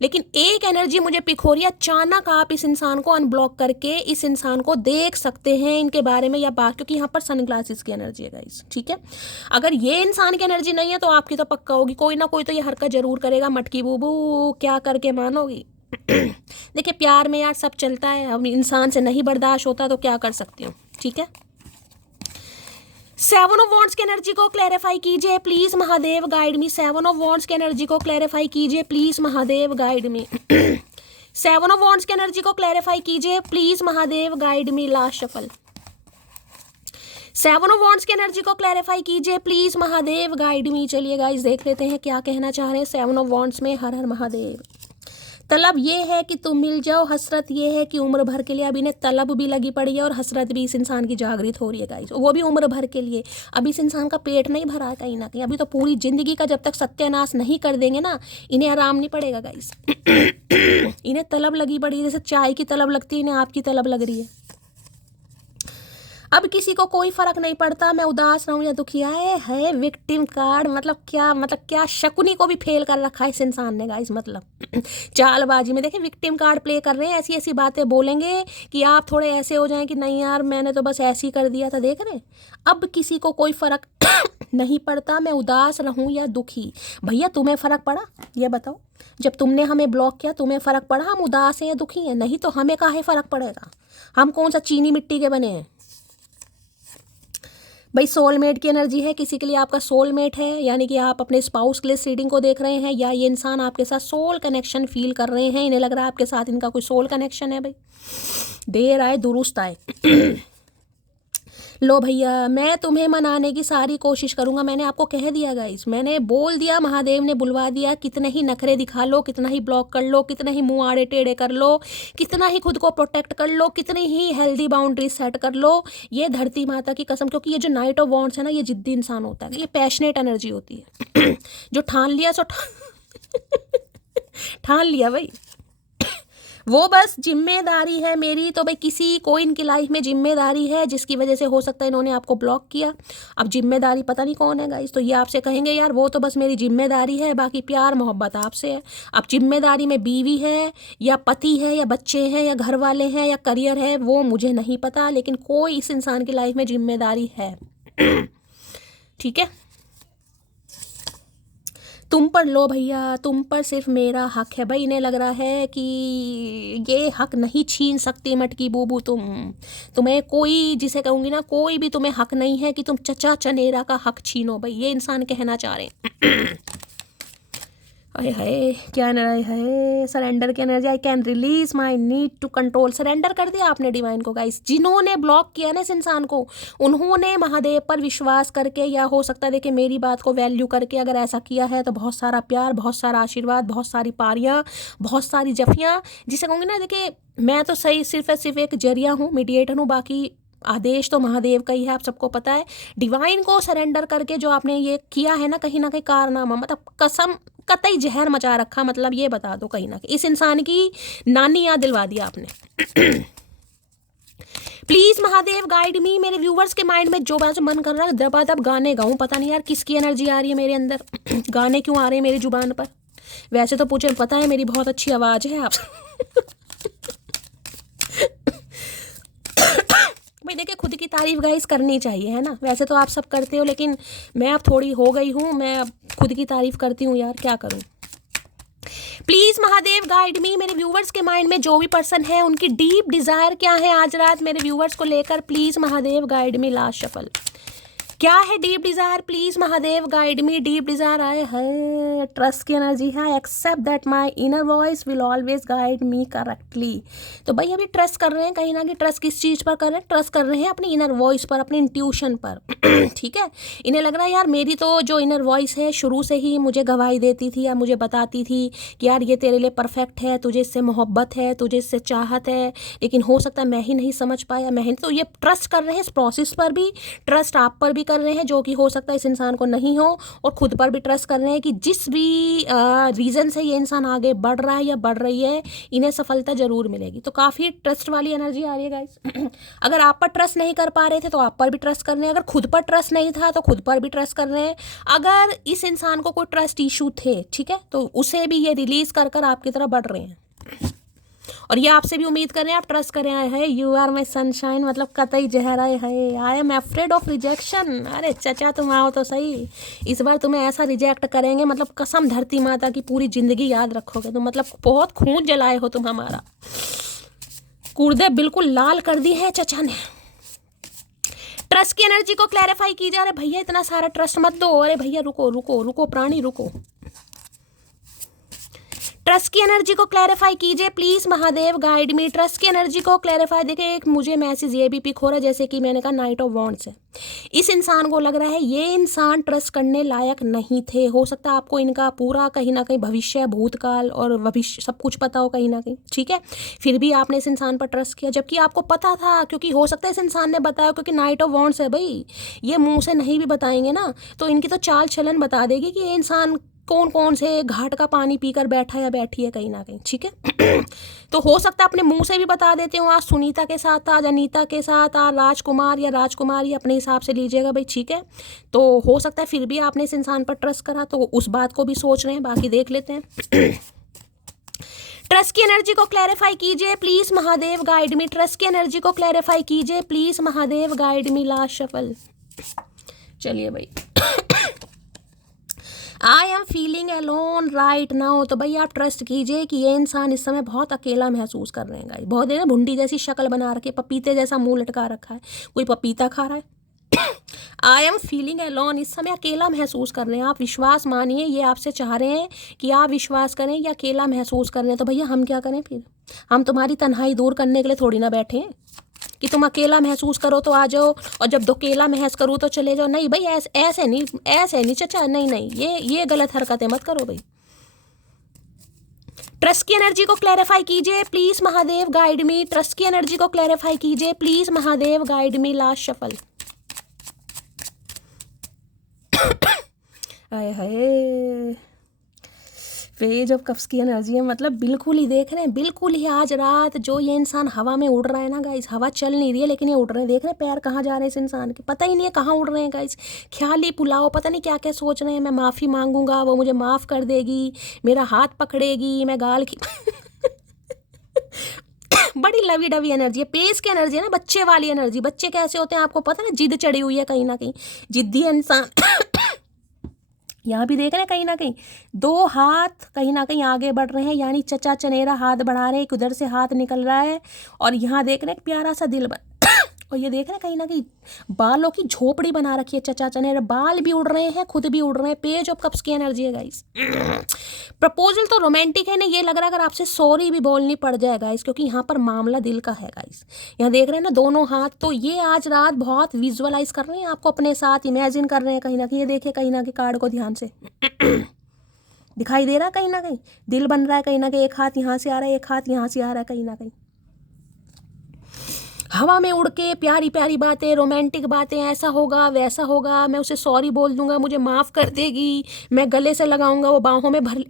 लेकिन एक एनर्जी मुझे पिक हो रही है, अचानक आप इस इंसान को अनब्लॉक करके इस इंसान को देख सकते हैं इनके बारे में या बात, क्योंकि यहाँ पर सनग्लासेस की एनर्जी है गाइस। ठीक है, अगर ये इंसान की एनर्जी नहीं है तो आपकी तो पक्का होगी, कोई ना कोई तो ये हरकत जरूर करेगा। मटकी बूबू क्या करके मानोगी? देखिए प्यार में यार सब चलता है, अब इंसान से नहीं बर्दाश्त होता तो क्या कर सकती हूँ। ठीक है, 7 ऑफ वॉन्ड्स की एनर्जी को क्लैरिफाई कीजिए please Mahadev guide me. 7 of wands की एनर्जी को क्लैरिफाई कीजिए please Mahadev guide me. 7 of wands की एनर्जी को क्लैरिफाई कीजिए please Mahadev guide me. Last shuffle 7 of wands की एनर्जी को क्लैरिफाई कीजिए प्लीज महादेव गाइड मी। चलिए गाइस देख लेते हैं क्या कहना चाह रहे हैं 7 ऑफ वॉन्ड्स में। हर हर महादेव। तलब ये है कि तुम मिल जाओ, हसरत ये है कि उम्र भर के लिए। अब इन्हें तलब भी लगी पड़ी है और हसरत भी इस इंसान की जागृत हो रही है गाइस, वो भी उम्र भर के लिए। अब इस इंसान का पेट नहीं भरा है कहीं ना कहीं, अभी तो पूरी जिंदगी का जब तक सत्यानाश नहीं कर देंगे ना इन्हें आराम नहीं पड़ेगा गाइस। इन्हें तलब लगी पड़ी है, जैसे चाय की तलब लगती है इन्हें आपकी तलब लग रही है। अब किसी को कोई फर्क नहीं पड़ता मैं उदास रहूं या दुखी। आए है विक्टिम कार्ड, मतलब क्या शकुनी को भी फेल कर रखा है इस इंसान ने गाइस। मतलब चालबाजी में देखें विक्टिम कार्ड प्ले कर रहे हैं, ऐसी ऐसी बातें बोलेंगे कि आप थोड़े ऐसे हो जाएं कि नहीं यार मैंने तो बस ऐसे ही कर दिया था। देख रहे अब किसी को कोई फर्क नहीं पड़ता मैं उदास रहूं या दुखी। भैया तुम्हें फर्क पड़ा ये बताओ, जब तुमने हमें ब्लॉक किया तुम्हें फर्क पड़ा हम उदास हैं या दुखी हैं? नहीं तो हमें काहे फर्क पड़ेगा, हम कौन सा चीनी मिट्टी के बने हैं। भाई सोलमेट की एनर्जी है, किसी के लिए आपका सोलमेट है, यानी कि आप अपने स्पाउस के लिए रीडिंग को देख रहे हैं या ये इंसान आपके साथ सोल कनेक्शन फील कर रहे हैं। इन्हें लग रहा है आपके साथ इनका कोई सोल कनेक्शन है। भाई देर आए दुरुस्त आए। लो भैया मैं तुम्हें मनाने की सारी कोशिश करूंगा। मैंने आपको कह दिया गाइस, मैंने बोल दिया, महादेव ने बुलवा दिया। कितने ही नखरे दिखा लो, कितना ही ब्लॉक कर लो, कितने ही मुंह आड़े टेढ़े कर लो, कितना ही खुद को प्रोटेक्ट कर लो, कितनी ही हेल्दी बाउंड्री सेट कर लो, ये धरती माता की कसम। क्योंकि ये जो नाइट ऑफ वॉन्ड्स है ना ये जिद्दी इंसान होता है, ये पैशनेट एनर्जी होती है। जो ठान लिया सो ठान लिया भाई, वो बस जिम्मेदारी है मेरी। तो भाई किसी को इनकी लाइफ में जिम्मेदारी है जिसकी वजह से हो सकता है इन्होंने आपको ब्लॉक किया। अब जिम्मेदारी पता नहीं कौन है गाइस, तो ये आपसे कहेंगे यार वो तो बस मेरी जिम्मेदारी है, बाकी प्यार मोहब्बत आपसे है। अब जिम्मेदारी में बीवी है या पति है या बच्चे हैं या घर वाले हैं या करियर है वो मुझे नहीं पता, लेकिन कोई इस इंसान की लाइफ में जिम्मेदारी है। ठीक है, तुम पर लो भैया, तुम पर सिर्फ मेरा हक है। भाई इन्हें लग रहा है कि ये हक नहीं छीन सकती मटकी बूबू तुम्हें कोई, जिसे कहूँगी ना कोई भी तुम्हें हक नहीं है कि तुम चचा चनेरा का हक छीनो। भाई ये इंसान कहना चाह रहे हैं। अरे हाय क्या है सरेंडर की energy. I can release my need to control. Surrender कर दिया आपने डिवाइन को गाइस। जिन्होंने ब्लॉक किया ना इस इंसान को, उन्होंने महादेव पर विश्वास करके या हो सकता है देखिए मेरी बात को वैल्यू करके अगर ऐसा किया है तो बहुत सारा प्यार, बहुत सारा आशीर्वाद, बहुत सारी पारियाँ, बहुत सारी जफियाँ, जिसे कहूँगी ना देखिए मैं तो सही सिर्फ एक जरिया हूँ, मीडिएटर हूँ, बाकी आदेश तो महादेव का ही है, आप सबको पता है। डिवाइन को सरेंडर करके जो आपने ये किया है ना कहीं ना कहीं कारनामा, मतलब कसम कतई जहर मचा रखा। मतलब ये बता दो कहीं ना कहीं इस इंसान की नानी याद दिलवा दिया आपने। प्लीज महादेव गाइड मी। मेरे व्यूवर्स के माइंड में जो बात मन कर रहा है दबादब गाने गाऊं, पता नहीं यार किसकी एनर्जी आ रही है मेरे अंदर। गाने क्यों आ रहे हैं मेरी जुबान पर? वैसे तो मुझे पता है मेरी बहुत अच्छी आवाज है आप भाई देखिए खुद की तारीफ गाइस करनी चाहिए है ना, वैसे तो आप सब करते हो लेकिन मैं अब थोड़ी हो गई हूँ, मैं अब खुद की तारीफ करती हूँ यार, क्या करूँ। प्लीज महादेव गाइड मी। मेरे व्यूवर्स के माइंड में जो भी पर्सन है उनकी डीप डिजायर क्या है आज रात मेरे व्यूवर्स को लेकर, please Mahadev guide me. Last shuffle क्या है deep desire, please Mahadev guide me. Deep desire आए है, ट्रस्ट की एनर्जी है, accept that my inner voice will always guide me correctly. तो भाई अभी ट्रस्ट कर रहे हैं, कहीं ना कहीं ट्रस्ट किस चीज़ पर कर रहे हैं, ट्रस्ट कर रहे हैं अपनी इनर वॉइस पर, अपने इंट्यूशन पर। ठीक है, इन्हें लग रहा है यार मेरी तो जो इनर वॉइस है शुरू से ही मुझे गवाही देती थी या मुझे बताती थी कि यार ये तेरे लिए परफेक्ट है, तुझे इससे मोहब्बत है, तुझे इससे चाहत है, लेकिन हो सकता है मैं ही नहीं समझ पाया, मैं ही। तो ये ट्रस्ट कर रहे हैं इस प्रोसेस पर भी, ट्रस्ट आप पर भी कर रहे हैं जो कि हो सकता है इस इंसान को नहीं हो, और खुद पर भी ट्रस्ट कर रहे हैं कि जिस भी रीज़न से ये इंसान आगे बढ़ रहा है या बढ़ रही है, इन्हें सफलता जरूर मिलेगी। तो काफ़ी ट्रस्ट वाली एनर्जी आ रही है गाइस। अगर आप पर ट्रस्ट नहीं कर पा रहे थे तो आप पर भी ट्रस्ट कर रहे हैं, अगर खुद पर ट्रस्ट नहीं था तो खुद पर भी ट्रस्ट कर रहे हैं, अगर इस इंसान को कोई ट्रस्ट इशू थे, ठीक है, तो उसे भी ये रिलीज कर कर आपकी तरफ बढ़ रहे हैं। और ये आपसे भी उम्मीद कर रहे हैं आप ट्रस्ट करें। आए है यू आर माई सनशाइन, मतलब कतई जहर आए है, I am afraid of rejection. अरे चचा तुम आओ तो सही, इस बार तुम्हें ऐसा रिजेक्ट करेंगे, मतलब कसम धरती माता की पूरी जिंदगी याद रखोगे तुम, मतलब बहुत खून जलाए हो तुम हमारा, कुर्दे बिल्कुल लाल कर दी है चचा ने। ट्रस्ट की एनर्जी को क्लैरिफाई कीजिए। अरे भैया इतना सारा ट्रस्ट मत दो, अरे भैया रुको रुको रुको प्राणी रुको। ट्रस्ट की एनर्जी को क्लैरिफाई कीजिए please Mahadev guide me. Trust की एनर्जी को क्लैरिफाई। देखिए एक मुझे मैसेज ये भी पिक हो रहा है, जैसे कि मैंने कहा नाइट ऑफ वॉन्ड्स है, इस इंसान को लग रहा है ये इंसान ट्रस्ट करने लायक नहीं थे। हो सकता है आपको इनका पूरा कहीं ना कहीं भविष्य, भूतकाल और भविष्य सब कुछ पता हो कहीं ना कहीं, ठीक है, फिर भी आपने इस इंसान पर ट्रस्ट किया जबकि आपको पता था, क्योंकि हो सकता है इस इंसान ने बताया, क्योंकि नाइट ऑफ वॉन्ड्स है भाई, ये मुंह से नहीं भी बताएंगे ना तो इनकी तो चाल चलन बता देगी कि ये इंसान कौन कौन से घाट का पानी पीकर बैठा या बैठी है कहीं ना कहीं, ठीक है। तो हो सकता है अपने मुंह से भी बता देते हो, आज सुनीता के साथ, आज अनीता के साथ, आज राजकुमार या राजकुमारी, अपने हिसाब से लीजिएगा भाई, ठीक है। तो हो सकता है फिर भी आपने इस इंसान पर ट्रस्ट करा, तो उस बात को भी सोच रहे हैं, बाकी देख लेते हैं। ट्रस्ट की एनर्जी को क्लैरिफाई कीजिए please Mahadev guide me. Trust की एनर्जी को क्लैरिफाई कीजिए please Mahadev guide me. Last shuffle, चलिए भाई। I am feeling alone right now. तो भाई आप ट्रस्ट कीजिए कि ये इंसान इस समय बहुत अकेला महसूस कर रहे हैं गाइस, बहुत देर भुंडी जैसी शक्ल बना रखी है, पपीते जैसा मुंह लटका रखा है, कोई पपीता खा रहा है। आई एम फीलिंग अलोन, इस समय अकेला महसूस कर रहे हैं आप। विश्वास मानिए, ये आपसे चाह रहे हैं कि आप विश्वास करें या अकेला महसूस कर रहे हैं। तो भैया हम क्या करें फिर, हम तुम्हारी तन्हाई दूर करने के लिए थोड़ी ना बैठे हैं कि तुम अकेला महसूस करो तो आ जाओ और जब अकेला महसूस करो तो चले जाओ। नहीं भाई ऐसे नहीं चचा, नहीं नहीं, ये गलत हरकतें मत करो भाई। ट्रस्ट की एनर्जी को क्लैरिफाई कीजिए please Mahadev guide me. Trust की एनर्जी को क्लैरिफाई कीजिए please Mahadev guide me. Last shuffle. आए हाय, पेज ऑफ कप्स की एनर्जी है, मतलब बिल्कुल ही देख रहे हैं, बिल्कुल ही आज रात जो ये इंसान हवा में उड़ रहा है ना गाइस, हवा चल नहीं रही है लेकिन ये उड़ रहे हैं, देख रहे हैं पैर कहाँ जा रहे हैं इस इंसान के, पता ही नहीं है कहाँ उड़ रहे हैं गाइस। ख्याली पुलाव, पता नहीं क्या क्या सोच रहे हैं, मैं माफ़ी मांगूंगा वो मुझे माफ़ कर देगी, मेरा हाथ पकड़ेगी, मैं गाल की बड़ी लवी डवी एनर्जी है, पेस की एनर्जी है ना, बच्चे वाली एनर्जी। बच्चे कैसे होते हैं आपको पता है ना, जिद चढ़ी हुई है कहीं ना कहीं, जिद्दी इंसान। यहाँ भी देख रहे हैं कहीं ना कहीं दो हाथ कहीं ना कहीं आगे बढ़ रहे हैं, यानी चचा चनेरा हाथ बढ़ा रहे हैं, एक उधर से हाथ निकल रहा है और यहाँ देख रहे हैं एक प्यारा सा दिल और ये देख रहे हैं कहीं ना कहीं बालों की झोपड़ी बना रखी है चचा चनेरा, बाल भी उड़ रहे हैं, खुद भी उड़ रहे हैं। पेज ऑफ कप्स की एनर्जी है गाइस। प्रपोजल तो रोमांटिक है ना, ये लग रहा है अगर आपसे सॉरी भी बोलनी पड़ जाए गाइस, क्योंकि यहाँ पर मामला दिल का है गाइस। यहाँ देख रहे हैं ना दोनों हाथ, तो ये आज रात बहुत विजुअलाइज कर रहे हैं आपको अपने साथ, इमेजिन कर रहे हैं कहीं ना कहीं। ये देखिए कहीं ना कहीं कार्ड को ध्यान से दिखाई दे रहा है, कहीं ना कहीं दिल बन रहा है, कहीं ना कहीं एक हाथ यहाँ से आ रहा है, एक हाथ यहाँ से आ रहा है, कहीं ना कहीं हवा में उड़ के प्यारी प्यारी बातें, रोमांटिक बातें, ऐसा होगा वैसा होगा, मैं उसे सॉरी बोल दूंगा, मुझे माफ़ कर देगी, मैं गले से लगाऊंगा वो बाहों में भर ले।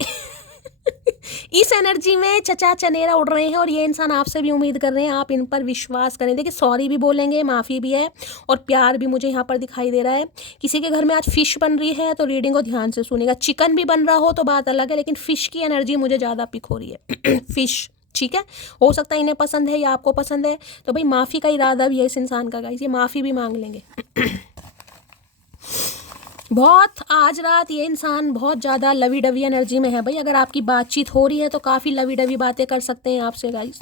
इस एनर्जी में चचा चनेरा उड़ रहे हैं और ये इंसान आपसे भी उम्मीद कर रहे हैं आप इन पर विश्वास करें। देखिए सॉरी भी बोलेंगे, माफ़ी भी है और प्यार भी मुझे यहाँ पर दिखाई दे रहा है। किसी के घर में आज फिश बन रही है तो रीडिंग को ध्यान से सुनेगा। चिकन भी बन रहा हो तो बात अलग है, लेकिन फिश की एनर्जी मुझे ज़्यादा पिक हो रही है। फिश, ठीक है, हो सकता है इन्हें पसंद है या आपको पसंद है, तो भाई माफ़ी का इरादा भी है इस इंसान का गाइस, ये माफ़ी भी मांग लेंगे। बहुत आज रात ये इंसान बहुत ज़्यादा लवी डवी एनर्जी में है भाई। अगर आपकी बातचीत हो रही है तो काफ़ी लवी डवी बातें कर सकते हैं आपसे गाइस,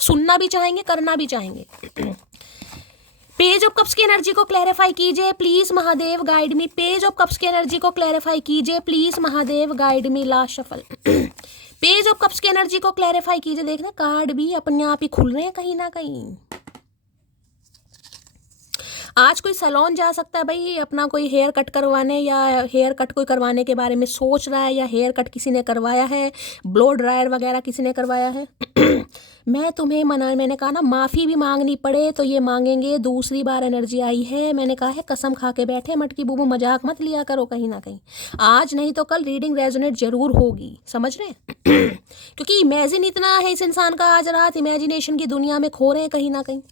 सुनना भी चाहेंगे, करना भी चाहेंगे। पेज ऑफ कप्स की एनर्जी को क्लैरिफाई कीजिए please Mahadev, guide me. Page of cups की एनर्जी को क्लैरिफाई कीजिए please Mahadev, guide me. Last shuffle. Page of cups की एनर्जी को क्लैरिफाई कीजिए। देखना कार्ड भी अपने आप ही खुल रहे हैं कहीं ना कहीं। आज कोई सैलून जा सकता है भाई अपना कोई हेयर कट करवाने, या हेयर कट कोई करवाने के बारे में सोच रहा है, या हेयर कट किसी ने करवाया है, ब्लो ड्रायर वगैरह किसी ने करवाया है। मैं तुम्हें मैंने कहा ना माफ़ी भी मांगनी पड़े तो ये मांगेंगे। दूसरी बार एनर्जी आई है, मैंने कहा है कसम खा के बैठे मटकी बूबू, मजाक मत लिया करो कहीं ना कहीं। आज नहीं तो कल रीडिंग रेजोनेट जरूर होगी, समझ रहे हैं। क्योंकि इमेजिन इतना है इस इंसान का, आज रात इमेजिनेशन की दुनिया में खो रहे हैं कहीं ना कहीं।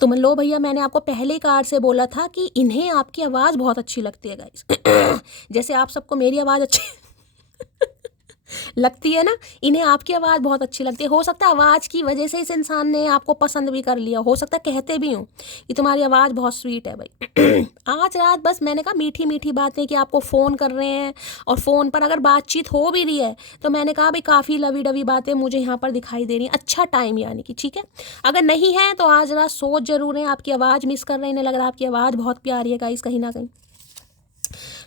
तो मान लो भैया, मैंने आपको पहले कार्ड से बोला था कि इन्हें आपकी आवाज़ बहुत अच्छी लगती है गाइस। जैसे आप सबको मेरी आवाज़ अच्छी लगती है ना, इन्हें आपकी आवाज़ बहुत अच्छी लगती है। हो सकता है आवाज़ की वजह से इस इंसान ने आपको पसंद भी कर लिया, हो सकता है कहते भी हूँ कि तुम्हारी आवाज़ बहुत स्वीट है भाई। आज रात बस मैंने कहा मीठी मीठी बातें कि आपको फ़ोन कर रहे हैं, और फ़ोन पर अगर बातचीत हो भी रही है तो मैंने कहा भाई काफ़ी लवी डवी बातें मुझे यहाँ पर दिखाई दे रही हैं। अच्छा टाइम यानी कि ठीक है। अगर नहीं है तो आज रात सोच जरूर है, आपकी आवाज़ मिस कर रहे हैं, इन्हें लग रहा है आपकी आवाज़ बहुत प्यारी है गाइस कहीं ना कहीं।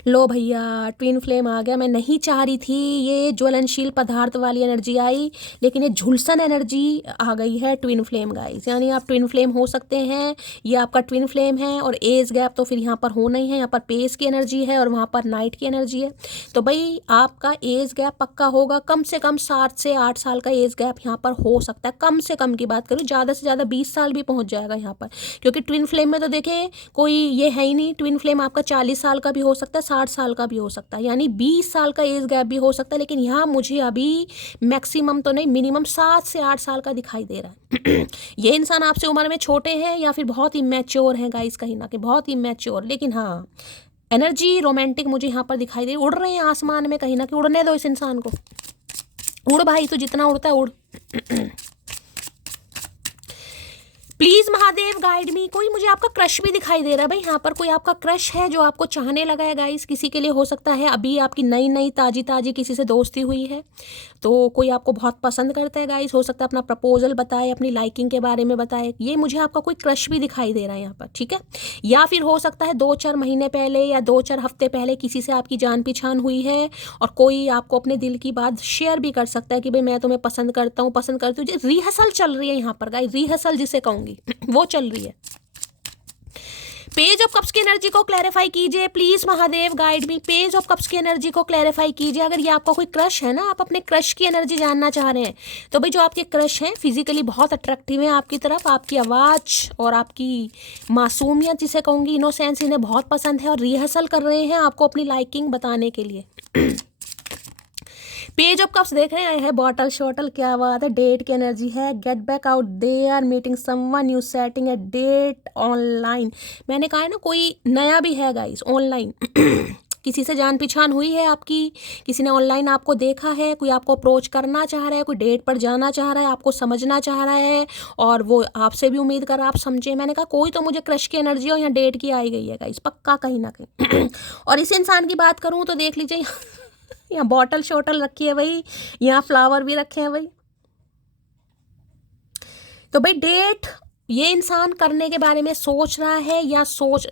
लो भैया, ट्विन फ्लेम आ गया। मैं नहीं चाह रही थी ये ज्वलनशील पदार्थ वाली एनर्जी आई, लेकिन ये झुलसन एनर्जी आ गई है ट्विन फ्लेम गाइस। यानी आप ट्विन फ्लेम हो सकते हैं, ये आपका ट्विन फ्लेम है। और एज गैप तो फिर यहाँ पर होना ही है, यहाँ पर पेस की एनर्जी है और वहाँ पर नाइट की एनर्जी है। तो भाई आपका एज गैप पक्का होगा, कम से कम 7 से 8 साल का एज गैप यहाँ पर हो सकता है। कम से कम की बात करूँ, ज़्यादा से ज़्यादा 20 साल भी पहुँच जाएगा यहाँ पर, क्योंकि ट्विन फ्लेम में तो देखे कोई ये है ही नहीं। ट्विन फ्लेम आपका 40 साल का भी हो सकता है, 60 साल का भी हो सकता है, यानी 20 साल का एज गैप भी हो सकता है। लेकिन यहाँ मुझे अभी मैक्सिमम तो नहीं, मिनिमम 7 से 8 साल का दिखाई दे रहा है। ये इंसान आपसे उम्र में छोटे हैं या फिर बहुत ही मैच्योर हैं गाइस कहीं ना कहीं, बहुत ही मैच्योर। लेकिन हाँ, एनर्जी रोमांटिक मुझे यहाँ पर दिखाई दे रही। उड़ रहे हैं आसमान में कहीं ना कहीं, उड़ने दो इस इंसान को। उड़ भाई, तो जितना उड़ता है उड़। प्लीज महादेव गाइड मी। कोई मुझे आपका क्रश भी दिखाई दे रहा है भाई, यहाँ पर कोई आपका क्रश है जो आपको चाहने लगा है गाइस। किसी के लिए हो सकता है अभी आपकी नई नई ताजी ताजी किसी से दोस्ती हुई है, तो कोई आपको बहुत पसंद करता है गाइस। हो सकता है अपना प्रपोजल बताए, अपनी लाइकिंग के बारे में बताए। ये मुझे आपका कोई क्रश भी दिखाई दे रहा है यहाँ पर, ठीक है। या फिर हो सकता है 2-4 महीने पहले या 2-4 हफ्ते पहले किसी से आपकी जान पहचान हुई है, और कोई आपको अपने दिल की बात शेयर भी कर सकता है कि भाई मैं तुम्हें पसंद करता हूँ, पसंद करती हूँ। रिहर्सल चल रही है यहाँ पर गाइस, रिहर्सल जिसे कहूँगी वो चल रही है। पेज ऑफ कप्स की एनर्जी को क्लैरिफाई कीजिए please Mahadev, guide me. Page of cups की एनर्जी को क्लैरिफाई कीजिए। अगर ये आपका कोई क्रश है ना, आप अपने क्रश की एनर्जी जानना चाह रहे हैं, तो भाई जो आपके क्रश हैं फिजिकली बहुत अट्रैक्टिव हैं आपकी तरफ, आपकी आवाज़ और आपकी मासूमियत जिसे कहूँगी, इनोसेंस, इन्हें बहुत पसंद है और रिहर्सल कर रहे हैं आपको अपनी लाइकिंग बताने के लिए। पेज ऑफ कप्स देख रहे हैं, बॉटल शॉटल, क्या बात है। डेट की एनर्जी है, get back out there, meeting someone, you setting a date online. मैंने कहा है ना कोई नया भी है गाइस ऑनलाइन। किसी से जान पहचान हुई है आपकी, किसी ने ऑनलाइन आपको देखा है, कोई आपको अप्रोच करना चाह रहा है, कोई डेट पर जाना चाह रहा है, आपको समझना चाह रहा है, और वो आपसे भी उम्मीद कर आप समझे। मैंने कहा कोई तो मुझे क्रश की एनर्जी और यहाँ डेट की आई गई है गाइस, पक्का कहीं ना कहीं। और इस इंसान की बात करूँ तो देख लीजिए, यहाँ बॉटल शॉटल रखी है भाई, यहाँ फ्लावर भी रखे हैं भाई। तो भाई डेट ये इंसान करने के बारे में सोच रहा है, या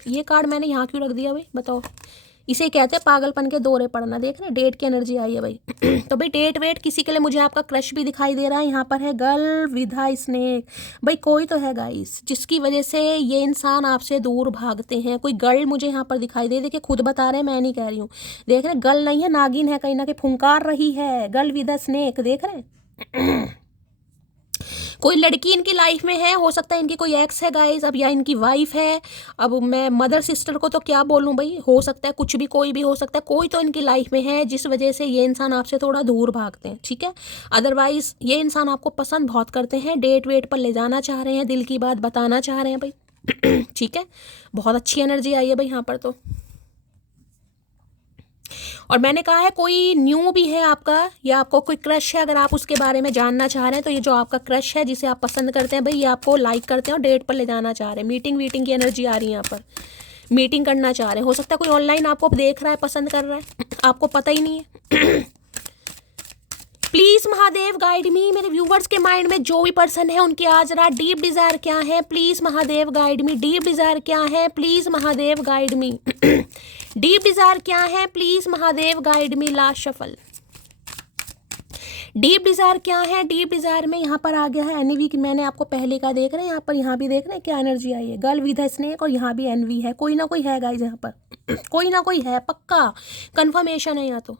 ये कार्ड मैंने यहाँ क्यों रख दिया भाई बताओ। इसे कहते हैं पागलपन के दौरे पड़ना। देख रहे हैं डेट की एनर्जी आई है भाई। तो भाई डेट वेट किसी के लिए मुझे आपका क्रश भी दिखाई दे रहा है। यहाँ पर है गर्ल विद स्नेक। भाई कोई तो है गाइस जिसकी वजह से ये इंसान आपसे दूर भागते हैं। कोई गर्ल मुझे यहाँ पर दिखाई दे, देखिए खुद बता रहे हैं, मैं नहीं कह रही हूँ। देख रहे हैं गर्ल नहीं है, नागिन है कहीं ना कहीं, फुंकार रही है। गर्ल विद स्नेक देख रहे हैं। कोई लड़की इनकी लाइफ में है, हो सकता है इनकी कोई एक्स है गाइस अब, या इनकी वाइफ है। अब मैं मदर सिस्टर को तो क्या बोलूं भाई, हो सकता है कुछ भी, कोई भी हो सकता है। कोई तो इनकी लाइफ में है जिस वजह से ये इंसान आपसे थोड़ा दूर भागते हैं, ठीक है। अदरवाइज ये इंसान आपको पसंद बहुत करते हैं, डेट वेट पर ले जाना चाह रहे हैं, दिल की बात बताना चाह रहे हैं भाई। ठीक है, बहुत अच्छी एनर्जी आई है भाई यहाँ पर तो। और मैंने कहा है कोई न्यू भी है आपका, या आपको कोई क्रश है, अगर आप उसके बारे में जानना चाह रहे हैं, तो ये जो आपका क्रश है जिसे आप पसंद करते हैं भाई, ये आपको लाइक करते हैं और डेट पर ले जाना चाह रहे हैं। मीटिंग की एनर्जी आ रही है यहाँ पर, मीटिंग करना चाह रहे हैं। हो सकता है कोई ऑनलाइन आपको देख रहा है, पसंद कर रहा है, आपको पता ही नहीं है। प्लीज महादेव गाइड मी। मेरे व्यूवर्स के माइंड में जो भी पर्सन है उनकी आज रात डीप डिजायर क्या है, please Mahadev guide me. Deep Dzire क्या है, please Mahadev guide me. Deep Dzire क्या है, please Mahadev guide me. Last shuffle. Deep Dzire क्या है, डीप डिजायर में यहाँ पर आ गया है एनवी की। मैंने आपको पहले का देख रहे हैं, यहाँ पर यहाँ भी देख रहे हैं क्या एनर्जी आई है। गर्ल विद स्नेक और यहाँ भी एनवी है। कोई ना कोई है गाइज यहाँ पर, कोई ना कोई है, पक्का कंफर्मेशन है। यहाँ तो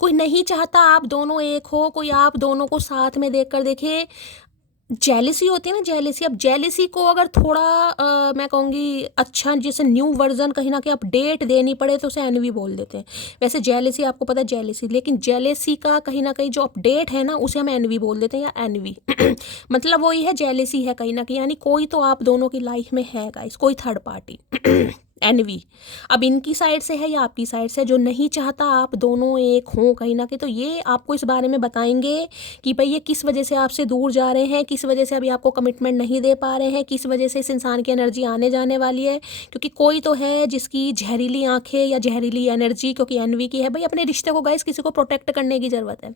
कोई नहीं चाहता आप दोनों एक हो, कोई आप दोनों को साथ में देखकर देखे। जेलिसी होती है ना, जेलिसी। अब जेलिसी को अगर थोड़ा मैं कहूँगी अच्छा जैसे न्यू वर्जन कहीं ना कहीं अपडेट देनी पड़े तो उसे एनवी बोल देते हैं। वैसे जेलिसी आपको पता है जेलिसी, लेकिन जेलिसी का कहीं ना कहीं जो अपडेट है ना उसे हम एनवी बोल देते हैं या एनवी। मतलब वही है, जेलिसी है कहीं ना कहीं, यानी कोई तो आप दोनों की लाइफ में है गाइस, कोई थर्ड पार्टी। एनवी अब इनकी साइड से है या आपकी साइड से, जो नहीं चाहता आप दोनों एक हों कहीं ना कहीं। तो ये आपको इस बारे में बताएंगे कि भाई ये किस वजह से आपसे दूर जा रहे हैं, किस वजह से अभी आपको कमिटमेंट नहीं दे पा रहे हैं, किस वजह से इस इंसान की एनर्जी आने जाने वाली है। क्योंकि कोई तो है जिसकी जहरीली आंखें या जहरीली एनर्जी, क्योंकि एनवी की है। भाई अपने रिश्ते को गाइस किसी को प्रोटेक्ट करने की ज़रूरत है।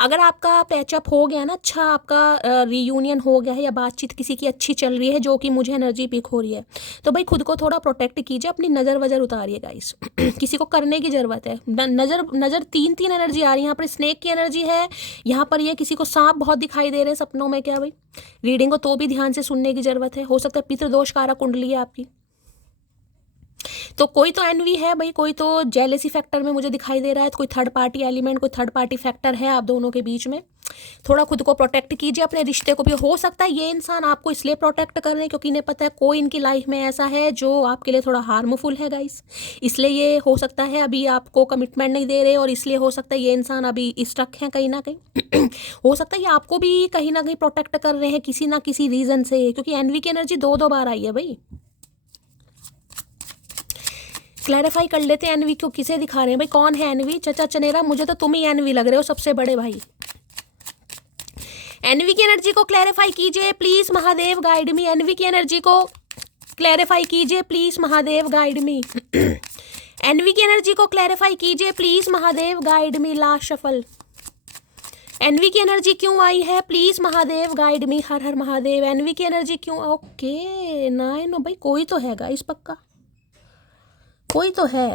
अगर आपका पैचअप हो गया ना, अच्छा आपका रीयूनियन हो गया है या बातचीत किसी की अच्छी चल रही है, जो कि मुझे एनर्जी पिक हो रही है, तो भाई खुद को थोड़ा प्रोटेक्ट कीजिए, अपनी नज़र वजर उतारिए गाइस। किसी को करने की ज़रूरत है। नज़र तीन एनर्जी आ रही है यहाँ पर। स्नेक की एनर्जी है यहाँ पर, ये किसी को सांप बहुत दिखाई दे रहे हैं सपनों में। क्या भाई रीडिंग को तो भी ध्यान से सुनने की ज़रूरत है। हो सकता है पितृदोष कारक कुंडली है आपकी। तो कोई तो एनवी है भाई, कोई तो जेलेसी फैक्टर में मुझे दिखाई दे रहा है। तो कोई थर्ड पार्टी एलिमेंट, कोई थर्ड पार्टी फैक्टर है आप दोनों के बीच में। थोड़ा खुद को प्रोटेक्ट कीजिए, अपने रिश्ते को भी। हो सकता है ये इंसान आपको इसलिए प्रोटेक्ट कर रहे हैं क्योंकि इन्हें पता है कोई इनकी लाइफ में ऐसा है जो आपके लिए थोड़ा हार्मफुल है गाइस। इसलिए ये हो सकता है अभी आपको कमिटमेंट नहीं दे रहे, और इसलिए हो सकता है ये इंसान अभी स्टक है कहीं ना कहीं। हो सकता है ये आपको भी कहीं ना कहीं प्रोटेक्ट कर रहे हैं किसी ना किसी रीजन से, क्योंकि एनवी की एनर्जी दो बार आई है भाई। क्लैरिफाई कर लेते हैं एनवी को किसे दिखा रहे हैं भाई। कौन है एनवी? चचा चनेरा, मुझे तो तुम ही एनवी लग रहे हो सबसे बड़े भाई। एनवी की एनर्जी को क्लैरिफाई कीजिए please Mahadev guide me. Envy की एनर्जी को क्लैरिफाई कीजिए please Mahadev guide me. Envy की एनर्जी को क्लैरिफाई कीजिए please Mahadev guide me. Last shuffle. Envy की एनर्जी क्यों आई है, प्लीज महादेव गाइड मी। हर हर महादेव। एनवी की एनर्जी क्यों? ओके नाइन भाई, कोई तो है गाइस, पक्का कोई तो है।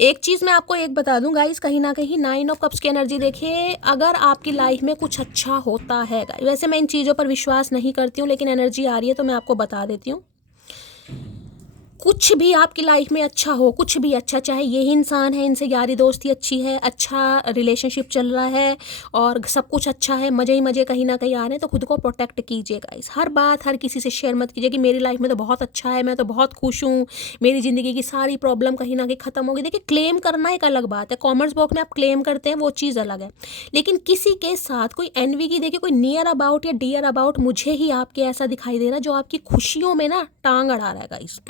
एक चीज़ मैं आपको एक बता दूं गाइस, कहीं ना कहीं 9 ऑफ कप्स की एनर्जी देखिए। अगर आपकी लाइफ में कुछ अच्छा होता है गाइस, वैसे मैं इन चीज़ों पर विश्वास नहीं करती हूँ, लेकिन एनर्जी आ रही है तो मैं आपको बता देती हूँ। कुछ भी आपकी लाइफ में अच्छा हो, कुछ भी अच्छा, चाहे यही इंसान है, इनसे यारी दोस्ती अच्छी है, अच्छा रिलेशनशिप चल रहा है और सब कुछ अच्छा है, मज़े ही मज़े कहीं ना कहीं आ रहे हैं, तो खुद को प्रोटेक्ट कीजिए गाइस। हर बात हर किसी से शेयर मत कीजिए कि मेरी लाइफ में तो बहुत अच्छा है, मैं तो बहुत खुश हूँ, मेरी ज़िंदगी की सारी प्रॉब्लम कहीं ना कहीं ख़त्म होगी। देखिए क्लेम करना एक अलग बात है, कॉमेंट्स बॉक्स में आप क्लेम करते हैं वो चीज़ अलग है, लेकिन किसी के साथ कोई एनवी की, देखिए कोई नियर अबाउट या डियर अबाउट मुझे ही आपके ऐसा दिखाई दे रहा है जो आपकी खुशियों में ना टांग अड़ा रहा है गाइस।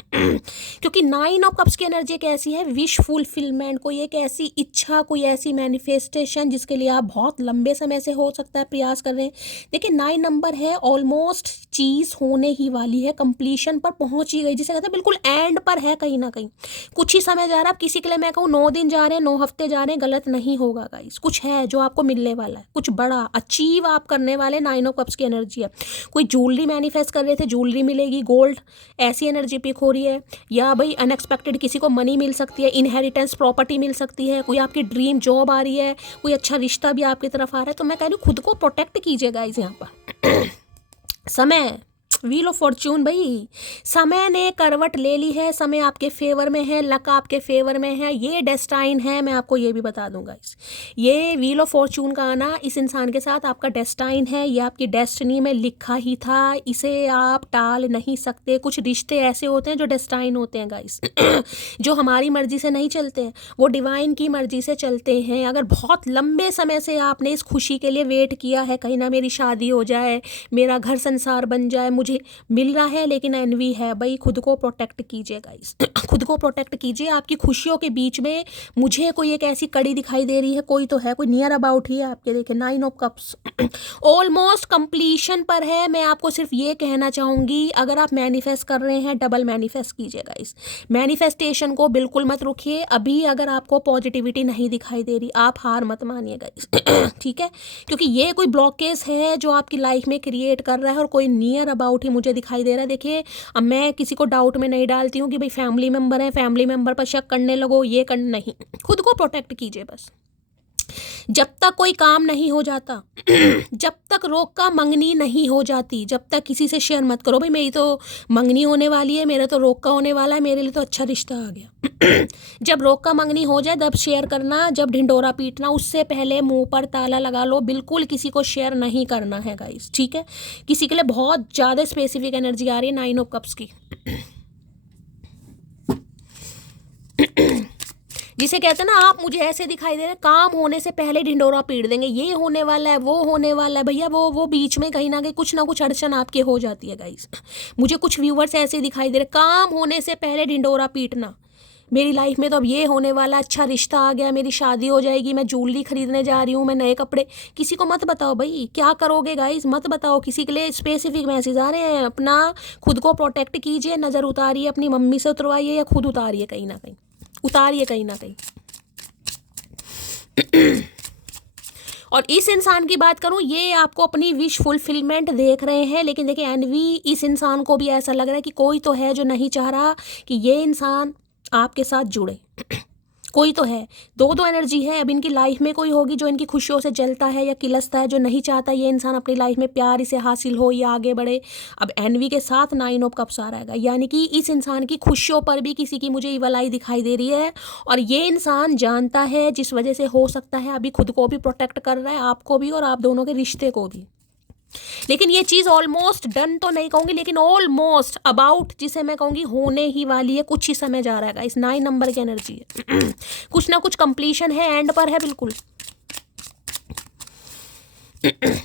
क्योंकि 9 ऑफ कप्स की एनर्जी एक ऐसी है विश फुलफिलमेंट, कोई एक ऐसी इच्छा, कोई ऐसी मैनिफेस्टेशन जिसके लिए आप बहुत लंबे समय से हो सकता है प्रयास कर रहे हैं। देखिए 9 नंबर है, ऑलमोस्ट चीज़ होने ही वाली है, कंप्लीशन पर पहुंच ही गई, जिसे कहते हैं बिल्कुल एंड पर है कहीं ना कहीं। कुछ ही समय जा रहा है, किसी के लिए मैं कहूँ 9 दिन जा रहे हैं, 9 हफ्ते जा रहे हैं, गलत नहीं होगा गाइस। कुछ है जो आपको मिलने वाला है, कुछ बड़ा अचीव आप करने वाले। 9 ऑफ कप्स की एनर्जी है। कोई ज्वेलरी मैनिफेस्ट कर रहे थे, ज्वेलरी मिलेगी, गोल्ड, ऐसी एनर्जी पिक हो रही है। या भाई अनएक्सपेक्टेड किसी को मनी मिल सकती है, इनहेरिटेंस प्रॉपर्टी मिल सकती है, कोई आपकी ड्रीम जॉब आ रही है, कोई अच्छा रिश्ता भी आपकी तरफ आ रहा है। तो मैं कह रही हूँ खुद को प्रोटेक्ट कीजिए गाइस। यहाँ पर समय व्हील ऑफ फॉर्च्यून भाई, समय ने करवट ले ली है, समय आपके फेवर में है, लक आपके फेवर में है, ये डेस्टाइन है। मैं आपको ये भी बता दूंगा इस ये व्हील ऑफ फॉर्च्यून का आना इस इंसान के साथ आपका डेस्टाइन है, ये आपकी डेस्टिनी में लिखा ही था, इसे आप टाल नहीं सकते। कुछ रिश्ते ऐसे होते हैं जो डेस्टाइन होते हैं गाइस, जो हमारी मर्जी से नहीं चलते हैं, वो डिवाइन की मर्जी से चलते हैं। अगर बहुत लंबे समय से आपने इस खुशी के लिए वेट किया है, कहीं ना मेरी शादी हो जाए, मेरा घर संसार बन जाए, मुझे मिल रहा है, लेकिन एनवी है भाई। खुद को प्रोटेक्ट कीजिए गाइस, खुद को प्रोटेक्ट कीजिए। आपकी खुशियों के बीच में मुझे कोई एक ऐसी कड़ी दिखाई दे रही है, कोई तो है, कोई नियर अबाउट ही है आपके। देखिए 9 ऑफ कप्स ऑलमोस्ट कंप्लीशन पर है। मैं आपको सिर्फ ये कहना चाहूँगी, अगर आप मैनिफेस्ट कर रहे हैं डबल मैनिफेस्ट कीजिए गाइस। मैनिफेस्टेशन को बिल्कुल मत रुकिए। अभी अगर आपको पॉजिटिविटी नहीं दिखाई दे रही, आप हार मत मानिए गाइस ठीक है, क्योंकि ये कोई ब्लॉकेज है जो आपकी लाइफ में क्रिएट कर रहा है और कोई नियर अबाउट ही मुझे दिखाई दे रहा है। देखिए अब मैं किसी को डाउट में नहीं डालती हूँ कि भाई फैमिली मेंबर है, फैमिली मेंबर पर शक करने लगो, ये करना नहीं। खुद को प्रोटेक्ट कीजिए बस। जब तक कोई काम नहीं हो जाता जब तक रोक का मंगनी नहीं हो जाती, जब तक किसी से शेयर मत करो भाई मेरी तो मंगनी होने वाली है, मेरा तो रोक का होने वाला है, मेरे लिए तो अच्छा रिश्ता आ गया जब रोक का मंगनी हो जाए तब शेयर करना, जब ढिंडोरा पीटना, उससे पहले मुंह पर ताला लगा लो। बिल्कुल किसी को शेयर नहीं करना है गाइस, ठीक है। किसी के लिए बहुत ज़्यादा स्पेसिफिक एनर्जी आ रही है 9 ऑफ कप्स की जिसे कहते हैं ना, आप मुझे ऐसे दिखाई दे रहे हैं काम होने से पहले ढिंडोरा पीट देंगे, ये होने वाला है, वो होने वाला है भैया। वो बीच में कहीं ना कुछ अड़चन आपके हो जाती है गाइस। मुझे कुछ व्यूवर्स ऐसे दिखाई दे रहे, काम होने से पहले ढिंडोरा पीटना, मेरी लाइफ में तो अब ये होने वाला, अच्छा रिश्ता आ गया, मेरी शादी हो जाएगी, मैं ज्वेलरी खरीदने जा रही हूँ, मैं नए कपड़े। किसी को मत बताओ भाई, क्या करोगे गाइस, मत बताओ किसी के लिए। स्पेसिफिक मैसेज आ रहे हैं, अपना खुद को प्रोटेक्ट कीजिए। नज़र उतारिए, अपनी मम्मी से उतरवाइए या खुद उतारिए, कहीं ना कहीं उतारिए, कहीं ना कहीं और इस इंसान की बात करूं, ये आपको अपनी विश फुलफिलमेंट देख रहे हैं, लेकिन देखिए एनवी, इस इंसान को भी ऐसा लग रहा है कि कोई तो है जो नहीं चाह रहा कि ये इंसान आपके साथ जुड़े। कोई तो है, दो एनर्जी है। अब इनकी लाइफ में कोई होगी जो इनकी खुशियों से जलता है या किलसता है, जो नहीं चाहता ये इंसान अपनी लाइफ में प्यार इसे हासिल हो या आगे बढ़े। अब एनवी के साथ 9 ऑफ कप्स आ रहेगा, यानी कि इस इंसान की खुशियों पर भी किसी की मुझे इवल आई दिखाई दे रही है। और ये इंसान जानता है, जिस वजह से हो सकता है अभी खुद को भी प्रोटेक्ट कर रहा है, आपको भी और आप दोनों के रिश्ते को भी। लेकिन ये चीज़ ऑलमोस्ट डन तो नहीं कहूँगी, लेकिन ऑलमोस्ट अबाउट, जिसे मैं कहूँगी होने ही वाली है। कुछ ही समय जा रहा है इस 9 नंबर की एनर्जी है कुछ ना कुछ कंप्लीशन है, एंड पर है बिल्कुल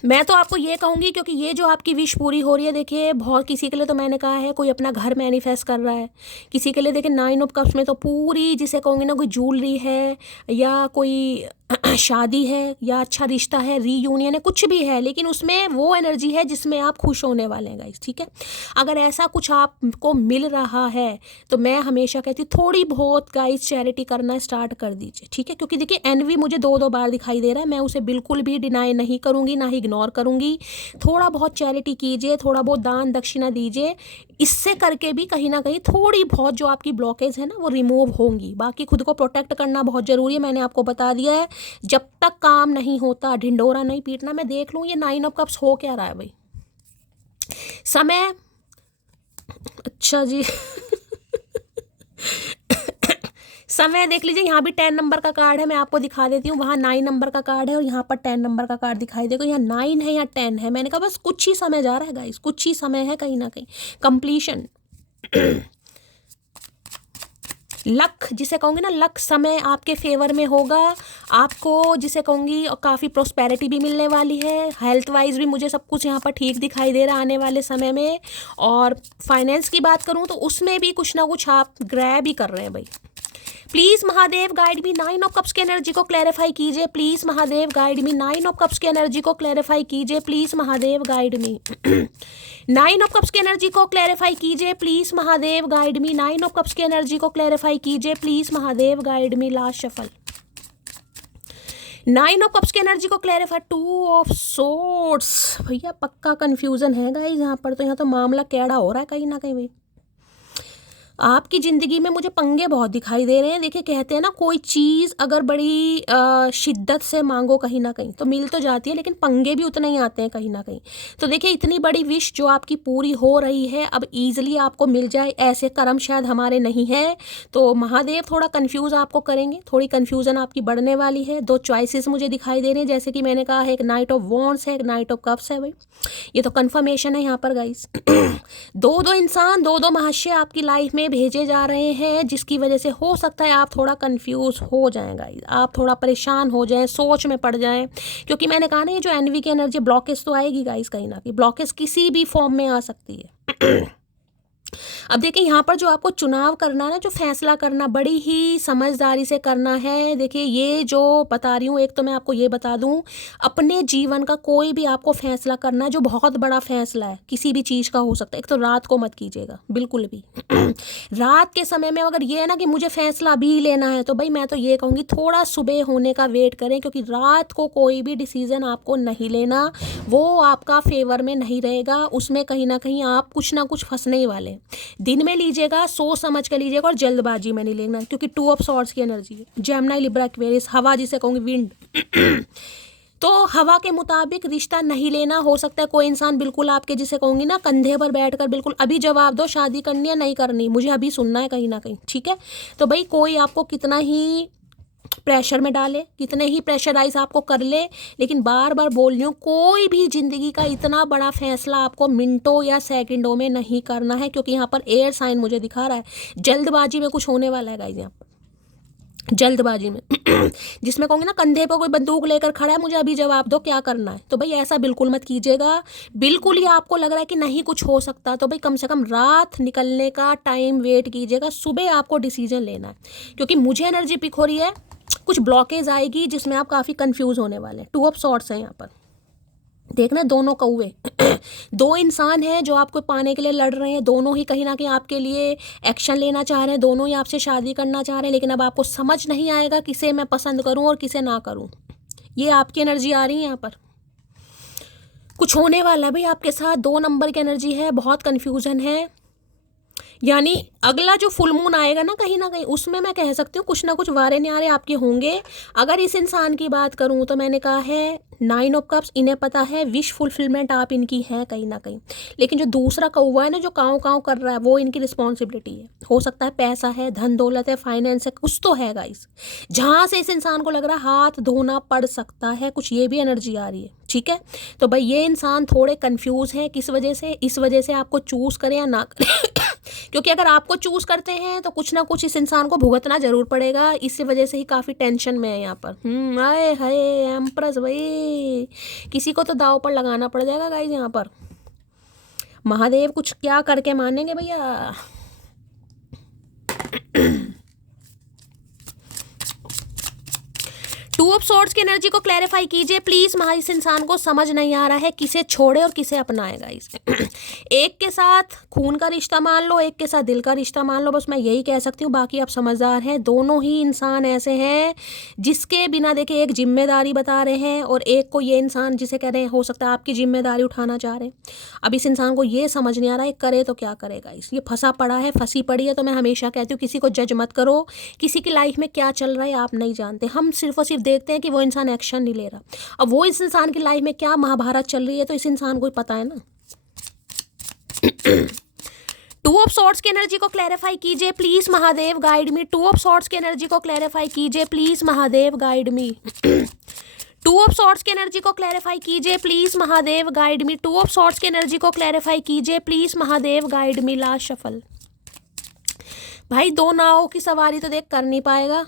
मैं तो आपको ये कहूँगी, क्योंकि ये जो आपकी विश पूरी हो रही है, देखिए बहुत किसी के लिए तो मैंने कहा है कोई अपना घर मैनिफेस्ट कर रहा है, किसी के लिए देखिए 9 ऑफ कप्स में तो पूरी, जिसे कहूँगी ना, कोई ज्वेलरी है या कोई शादी है या अच्छा रिश्ता है, रीयूनियन है, कुछ भी है, लेकिन उसमें वो एनर्जी है जिसमें आप खुश होने वाले हैं गाइस, ठीक है। अगर ऐसा कुछ आपको मिल रहा है तो मैं हमेशा कहती हूँ थोड़ी बहुत गाइस चैरिटी करना स्टार्ट कर दीजिए, ठीक है। क्योंकि देखिए एनवी मुझे 2 बार दिखाई दे रहा है, मैं उसे बिल्कुल भी डिनाई नहीं करूँगी, ना ही इग्नोर करूँगी। थोड़ा बहुत चैरिटी कीजिए, थोड़ा बहुत दान दक्षिणा दीजिए, इससे करके भी कहीं ना कहीं थोड़ी बहुत जो आपकी ब्लॉकेज है ना वो रिमूव होंगी। बाकी खुद को प्रोटेक्ट करना बहुत ज़रूरी है, मैंने आपको बता दिया है। जब तक काम नहीं होता ढिंडोरा नहीं पीटना। मैं देख लूँ ये 9 ऑफ कप्स हो क्या रहा है भाई, समय। अच्छा जी समय देख लीजिए, यहाँ भी 10 नंबर का कार्ड है, मैं आपको दिखा देती हूँ। वहाँ 9 नंबर का कार्ड है और यहाँ पर 10 नंबर का कार्ड दिखाई देगा। यहाँ 9 है या 10 है, मैंने कहा बस कुछ ही समय जा रहा है गाइस, कुछ ही समय है, कहीं ना कहीं कंप्लीशन लक, जिसे कहूँगी ना, लक समय आपके फेवर में होगा। आपको जिसे कहूँगी काफ़ी प्रोस्पेरिटी भी मिलने वाली है, हेल्थ वाइज भी मुझे सब कुछ यहाँ पर ठीक दिखाई दे रहा है आने वाले समय में। और फाइनेंस की बात करूँ तो उसमें भी कुछ ना कुछ आप ग्रैब ही कर रहे हैं भाई। Please Mahadev guide me, 9 of cups की एनर्जी को क्लैरिफाई कीजिए। Please Mahadev guide me, 9 of cups की एनर्जी को क्लैरिफाई कीजिए। Please Mahadev guide me 9 of cups की एनर्जी को क्लैरिफाई कीजिए। Please Mahadev guide me, 9 of cups की एनर्जी को क्लैरिफाई कीजिए। Please Mahadev guide me. Last shuffle, 9 of cups की एनर्जी को क्लैरिफाई। 2 ऑफ सोर्ड्स, भैया पक्का कन्फ्यूज़न है गाइस यहाँ पर, तो यहाँ तो मामला कैड़ा हो रहा है कहीं ना कहीं भाई। आपकी ज़िंदगी में मुझे पंगे बहुत दिखाई दे रहे हैं। देखिए कहते हैं ना, कोई चीज़ अगर बड़ी शिद्दत से मांगो कहीं ना कहीं तो मिल तो जाती है, लेकिन पंगे भी उतने ही आते हैं कहीं ना कहीं। तो देखिए इतनी बड़ी विश जो आपकी पूरी हो रही है, अब ईजिली आपको मिल जाए ऐसे कर्म शायद हमारे नहीं है। तो महादेव थोड़ा कन्फ्यूज़ आपको करेंगे, थोड़ी कन्फ्यूज़न आपकी बढ़ने वाली है। 2 चॉइसेस मुझे दिखाई दे रहे हैं, जैसे कि मैंने कहा है, एक नाइट ऑफ वॉन्ड्स है, एक नाइट ऑफ कप्स है भाई। ये तो कन्फर्मेशन है यहाँ पर गाइस। 2 इंसान, 2 महाशय आपकी लाइफ में भेजे जा रहे हैं, जिसकी वजह से हो सकता है आप थोड़ा कंफ्यूज हो जाएं गाइस, आप थोड़ा परेशान हो जाएं, सोच में पड़ जाएं। क्योंकि मैंने कहा ना, ये जो एनवी की एनर्जी ब्लॉकेज तो आएगी गाइस, कहीं ना कहीं ब्लॉकेज किसी भी फॉर्म में आ सकती है। अब देखिए यहाँ पर जो आपको चुनाव करना है ना, जो फैसला करना, बड़ी ही समझदारी से करना है। देखिए ये जो बता रही हूँ, एक तो मैं आपको ये बता दूँ, अपने जीवन का कोई भी आपको फैसला करना है जो बहुत बड़ा फैसला है, किसी भी चीज़ का हो सकता है, एक तो रात को मत कीजिएगा बिल्कुल भी। रात के समय में अगर ये है ना कि मुझे फैसला भी लेना है, तो भाई मैं तो ये कहूँगी थोड़ा सुबह होने का वेट करें, क्योंकि रात को कोई भी डिसीज़न आपको नहीं लेना, वो आपका फेवर में नहीं रहेगा, उसमें कहीं ना कहीं आप कुछ ना कुछ फंसने ही वाले। दिन में लीजिएगा, सोच समझ कर लीजिएगा, और जल्दबाजी में नहीं लेना, क्योंकि 2 ऑफ सॉर्ड्स की एनर्जी है, जेमिनी लिब्रा एक्वेरियस, हवा जिसे कहूँगी विंड। तो हवा के मुताबिक रिश्ता नहीं लेना। हो सकता है कोई इंसान बिल्कुल आपके, जिसे कहूँगी ना, कंधे पर बैठकर बिल्कुल अभी जवाब दो, शादी करनी है नहीं करनी, मुझे अभी सुनना है कहीं ना कहीं, ठीक है। तो भाई कोई आपको कितना ही प्रेशर में डाले, कितने ही प्रेशराइज आपको कर ले, लेकिन बार बार बोल रही हूँ, कोई भी जिंदगी का इतना बड़ा फैसला आपको मिनटों या सेकंडों में नहीं करना है, क्योंकि यहाँ पर एयर साइन मुझे दिखा रहा है, जल्दबाजी में कुछ होने वाला है गाइस, यहाँ पर जल्दबाजी में। जिसमें कहूँगी ना, कंधे पर कोई बंदूक लेकर खड़ा है, मुझे अभी जवाब दो क्या करना है, तो भाई ऐसा बिल्कुल मत कीजिएगा। बिल्कुल ही आपको लग रहा है कि नहीं कुछ हो सकता, तो भाई कम से कम रात निकलने का टाइम वेट कीजिएगा, सुबह आपको डिसीजन लेना है। क्योंकि मुझे एनर्जी पिक हो रही है, कुछ ब्लॉकेज आएगी जिसमें आप काफ़ी कंफ्यूज होने वाले हैं। 2 ऑफ सॉर्ड्स हैं यहाँ पर, देखना दोनों कौवे। दो इंसान हैं जो आपको पाने के लिए लड़ रहे हैं, दोनों ही कहीं ना कहीं आपके लिए एक्शन लेना चाह रहे हैं, दोनों ही आपसे शादी करना चाह रहे हैं, लेकिन अब आपको समझ नहीं आएगा किसे मैं पसंद करूं और किसे ना करूं। ये आपकी एनर्जी आ रही है यहाँ पर, कुछ होने वाला है भाई आपके साथ। 2 नंबर की एनर्जी है, बहुत कन्फ्यूजन है। यानी अगला जो फुल मून आएगा ना कहीं उसमें मैं कह सकती हूँ कुछ ना कुछ वारे न्यारे आपके होंगे। अगर इस इंसान की बात करूँ तो मैंने कहा है 9 ऑफ कप्स, इन्हें पता है विश फुलफिलमेंट आप इनकी हैं कहीं ना कहीं। लेकिन जो दूसरा कौवा है ना, जो काँव काँव कर रहा है, वो इनकी रिस्पॉन्सिबिलिटी है। हो सकता है पैसा है, धन दौलत है, फाइनेंस है, कुछ तो है गाइस, जहाँ से इस इंसान को लग रहा है हाथ धोना पड़ सकता है, कुछ ये भी एनर्जी आ रही है, ठीक है। तो भाई ये इंसान थोड़े कन्फ्यूज़ है, किस वजह से, इस वजह से आपको चूज़ करें या ना करें। क्योंकि अगर आपको चूज करते हैं तो कुछ ना कुछ इस इंसान को भुगतना जरूर पड़ेगा, इसी वजह से ही काफ़ी टेंशन में है यहाँ पर। आए हाय एम्प्रेस, भाई किसी को तो दाव पर लगाना पड़ जाएगा गाइस यहाँ पर। महादेव कुछ क्या करके मानेंगे भैया। 2 ऑफ सॉर्ड्स की एनर्जी को क्लैरिफाई कीजिए प्लीज। इस इंसान को समझ नहीं आ रहा है किसे छोड़े और किसे अपनाए गाइस। एक के साथ खून का रिश्ता मान लो, एक के साथ दिल का रिश्ता मान लो, बस मैं यही कह सकती हूँ। बाकी आप समझदार हैं। दोनों ही इंसान ऐसे हैं जिसके बिना देखिए एक जिम्मेदारी बता रहे हैं, और एक को ये इंसान जिसे कह रहे हैं हो सकता है आपकी जिम्मेदारी उठाना चाह रहे हैं। अब इस इंसान को ये समझ नहीं आ रहा है करे तो क्या करेगा। ये फंसा पड़ा है, फंसी पड़ी है। तो मैं हमेशा कहती हूँ किसी को जज मत करो, किसी की लाइफ में क्या चल रहा है आप नहीं जानते। हम सिर्फ और सिर्फ देखते हैं कि वो इंसान एक्शन नहीं ले रहा। अब वो इस इंसान की लाइफ में क्या महाभारत चल रही है तो इस इंसान को ही पता है ना। 2 ऑफ सॉर्ड्स की एनर्जी को क्लैरिफाई कीजिए please, Mahadev guide me. 2 of swords की एनर्जी को क्लैरिफाई कीजिए please, Mahadev guide me. 2 of swords की एनर्जी को क्लैरिफाई कीजिए please, Mahadev guide me. 2 of swords की एनर्जी को क्लैरिफाई कीजिए please, Mahadev guide me. Last shuffle. भाई 2 नावों की सवारी तो देख कर नहीं पाएगा,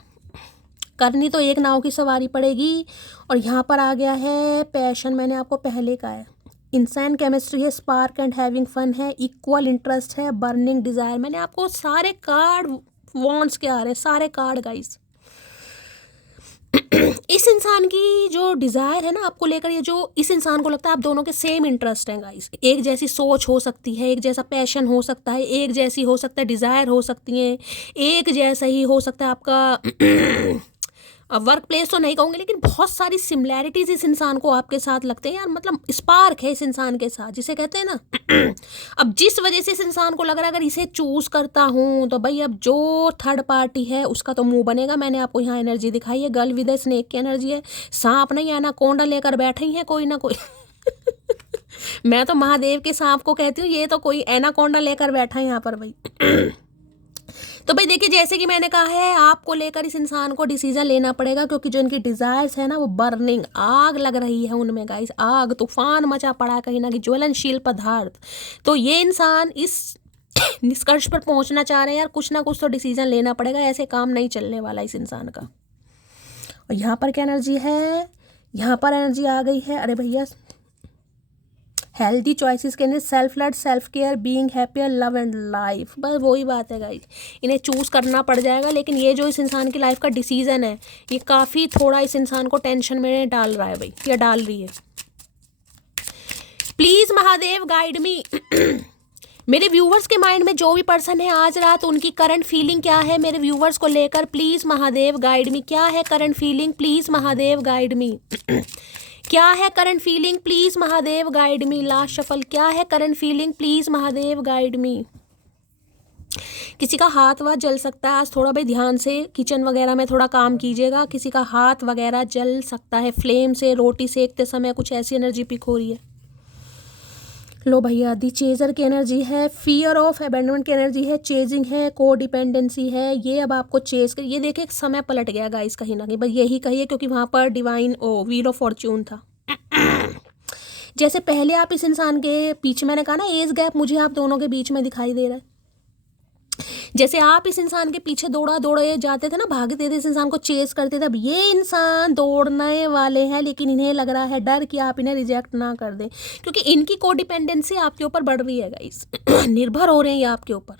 करनी तो एक नाव की सवारी पड़ेगी। और यहाँ पर आ गया है पैशन, मैंने आपको पहले कहा है। इंसान केमिस्ट्री है, स्पार्क एंड हैविंग फन है, इक्वल इंटरेस्ट है, बर्निंग डिजायर। मैंने आपको सारे कार्ड वॉन्ट्स के आ रहे हैं, सारे कार्ड गाइस। इस इंसान की जो डिज़ायर है ना आपको लेकर, ये जो इस इंसान को लगता है आप दोनों के सेम इंटरेस्ट हैं गाइस। एक जैसी सोच हो सकती है, एक जैसा पैशन हो सकता है, एक जैसी हो सकता है डिज़ायर हो सकती है, एक जैसा ही हो सकता है आपका वर्क प्लेस तो नहीं कहूँगी, लेकिन बहुत सारी सिमिलैरिटीज इस इंसान को आपके साथ लगते हैं यार। मतलब स्पार्क है इस इंसान के साथ, जिसे कहते हैं ना। अब जिस वजह से इस इंसान को लग रहा है अगर इसे चूज करता हूँ तो भाई अब जो थर्ड पार्टी है उसका तो मुंह बनेगा। मैंने आपको यहाँ एनर्जी दिखाई है, गर्ल विद स्नेक की एनर्जी है। सांप नहीं, एनाकोंडा लेकर बैठे ही है कोई ना कोई। मैं तो महादेव के सांप को कहती हूँ, ये तो कोई एनाकोंडा लेकर बैठा है यहाँ पर भाई। तो भाई देखिए, जैसे कि मैंने कहा है आपको लेकर इस इंसान को डिसीजन लेना पड़ेगा, क्योंकि जो इनकी डिजायर्स है ना वो बर्निंग, आग लग रही है उनमें गाइस। आग, तूफान मचा पड़ा है कहीं ना कहीं, ज्वलनशील पदार्थ। तो ये इंसान इस निष्कर्ष पर पहुंचना चाह रहे हैं यार, कुछ ना कुछ तो डिसीजन लेना पड़ेगा, ऐसे काम नहीं चलने वाला इस इंसान का। और यहाँ पर क्या एनर्जी है, यहाँ पर एनर्जी आ गई है, अरे भैया हेल्दी चॉइसेस के लिए self love, self care, being happier, love and life, बस वही बात है गाइस, इन्हें चूज़ करना पड़ जाएगा। लेकिन ये जो इस इंसान की लाइफ का डिसीजन है ये काफ़ी थोड़ा इस इंसान को टेंशन में डाल रहा है भाई, या डाल रही है। प्लीज़ महादेव गाइड मी। मेरे व्यूवर्स के माइंड में जो भी पर्सन है आज रात, उनकी करंट फीलिंग क्या है मेरे व्यूवर्स को लेकर, प्लीज़ महादेव गाइड मी। क्या है current feeling, please Mahadev guide मी। क्या है current feeling, please Mahadev guide me. Last shuffle, क्या है current feeling, please Mahadev guide मी। किसी का हाथ वाथ जल सकता है आज, थोड़ा भाई ध्यान से किचन वगैरह में थोड़ा काम कीजिएगा। किसी का हाथ वगैरह जल सकता है फ्लेम से, रोटी सेकते समय कुछ ऐसी एनर्जी पिक हो रही है। लो भैया, दी चेजर की एनर्जी है, फियर ऑफ अबैंडनमेंट की एनर्जी है, चेजिंग है, को डिपेंडेंसी है। ये अब आपको चेज कर, ये देखिए समय पलट गया गाइस कहीं ना कहीं, बस यही कहिए, क्योंकि वहाँ पर डिवाइन व्हील ऑफ फॉर्च्यून था। जैसे पहले आप इस इंसान के पीछे, मैंने कहा ना एज गैप मुझे आप दोनों के बीच में दिखाई दे रहा है। जैसे आप इस इंसान के पीछे दौड़े जाते थे ना, भागते थे, इस इंसान को चेस करते थे, अब ये इंसान दौड़ने वाले हैं, लेकिन इन्हें लग रहा है डर कि आप इन्हें रिजेक्ट ना कर दें, क्योंकि इनकी कोडिपेंडेंसी आपके ऊपर बढ़ रही है गाइस। निर्भर हो रहे हैं ये आपके ऊपर।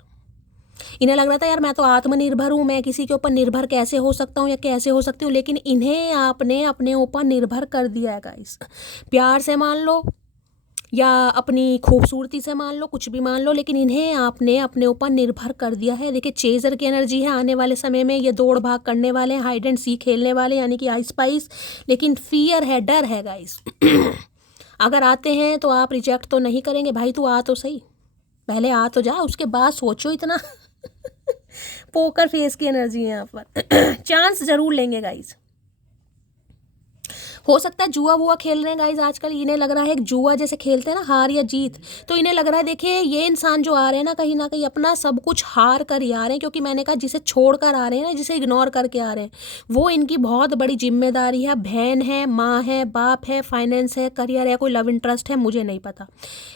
इन्हें लग रहा था यार मैं तो आत्मनिर्भर हूँ, मैं किसी के ऊपर निर्भर कैसे हो सकता हूँ या कैसे हो सकती हूँ, लेकिन इन्हें आपने अपने ऊपर निर्भर कर दिया है गाइस। प्यार से मान लो या अपनी खूबसूरती से मान लो, कुछ भी मान लो, लेकिन इन्हें आपने अपने ऊपर निर्भर कर दिया है। देखिए चेजर की एनर्जी है, आने वाले समय में ये दौड़ भाग करने वाले हैं, हाइड एंड सीक खेलने वाले, यानी कि आई स्पाइस, लेकिन फियर है, डर है गाइस। अगर आते हैं तो आप रिजेक्ट तो नहीं करेंगे, भाई तू आ तो सही, पहले आ तो जा, उसके बाद सोचो इतना। पोकर फेस की एनर्जी है यहाँ पर। चांस जरूर लेंगे गाइस। हो सकता है जुआ वुआ खेल रहे हैं गाइज आजकल, इन्हें लग रहा है एक जुआ जैसे खेलते हैं ना, हार या जीत, तो इन्हें लग रहा है देखिए ये इंसान जो आ रहे हैं ना कहीं अपना सब कुछ हार कर ही आ रहे हैं, क्योंकि मैंने कहा जिसे छोड़ कर आ रहे हैं ना, जिसे इग्नोर करके आ रहे हैं, वो इनकी बहुत बड़ी जिम्मेदारी है। बहन है, माँ है, बाप है, फाइनेंस है, करियर है, कोई लव इंटरेस्ट है, मुझे नहीं पता,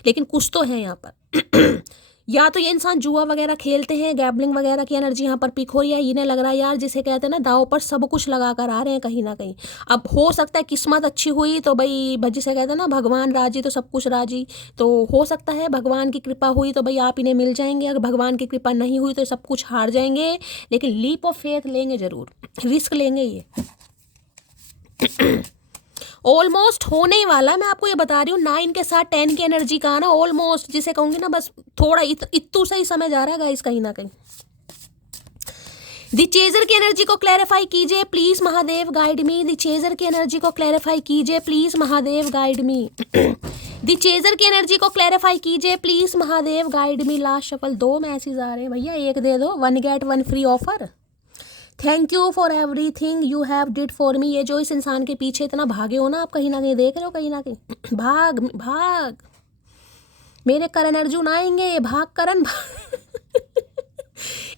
लेकिन कुछ तो है यहाँ पर। या तो ये इंसान जुआ वगैरह खेलते हैं, गैम्बलिंग वगैरह की एनर्जी यहाँ पर पिक हो रही है। इन्हें लग रहा है यार जिसे कहते हैं ना दाव पर सब कुछ लगा कर आ रहे हैं कहीं ना कहीं। अब हो सकता है किस्मत अच्छी हुई तो भाई जिसे कहते हैं ना भगवान राजी तो सब कुछ राजी, तो हो सकता है भगवान की कृपा हुई तो भाई आप इन्हें मिल जाएंगे, अगर भगवान की कृपा नहीं हुई तो सब कुछ हार जाएंगे, लेकिन लीप ऑफ फेथ लेंगे जरूर, रिस्क लेंगे ये। ऑलमोस्ट होने ही वाला, मैं आपको ये बता रही हूँ। 9 के साथ 10 की एनर्जी का ना ऑलमोस्ट, जिसे कहूँगी ना बस थोड़ा इत्तू सही समय जा रहा है गाइस कहीं ना कहीं। दी चेजर की एनर्जी को क्लैरिफाई कीजिए please Mahadev guide me. The chaser की एनर्जी को क्लैरिफाई कीजिए please Mahadev guide me. The chaser की एनर्जी को क्लैरिफाई कीजिए please Mahadev guide me. Last shuffle 2 message आ रहे हैं भैया, एक दे दो, 1 get 1 free offer. Thank you for everything you have did for me. ये जो इस इंसान के पीछे इतना भागे हो ना आप, कहीं ना कहीं देख रहे हो, कहीं ना कहीं भाग भाग, मेरे करण अर्जुन आएंगे, भाग करण।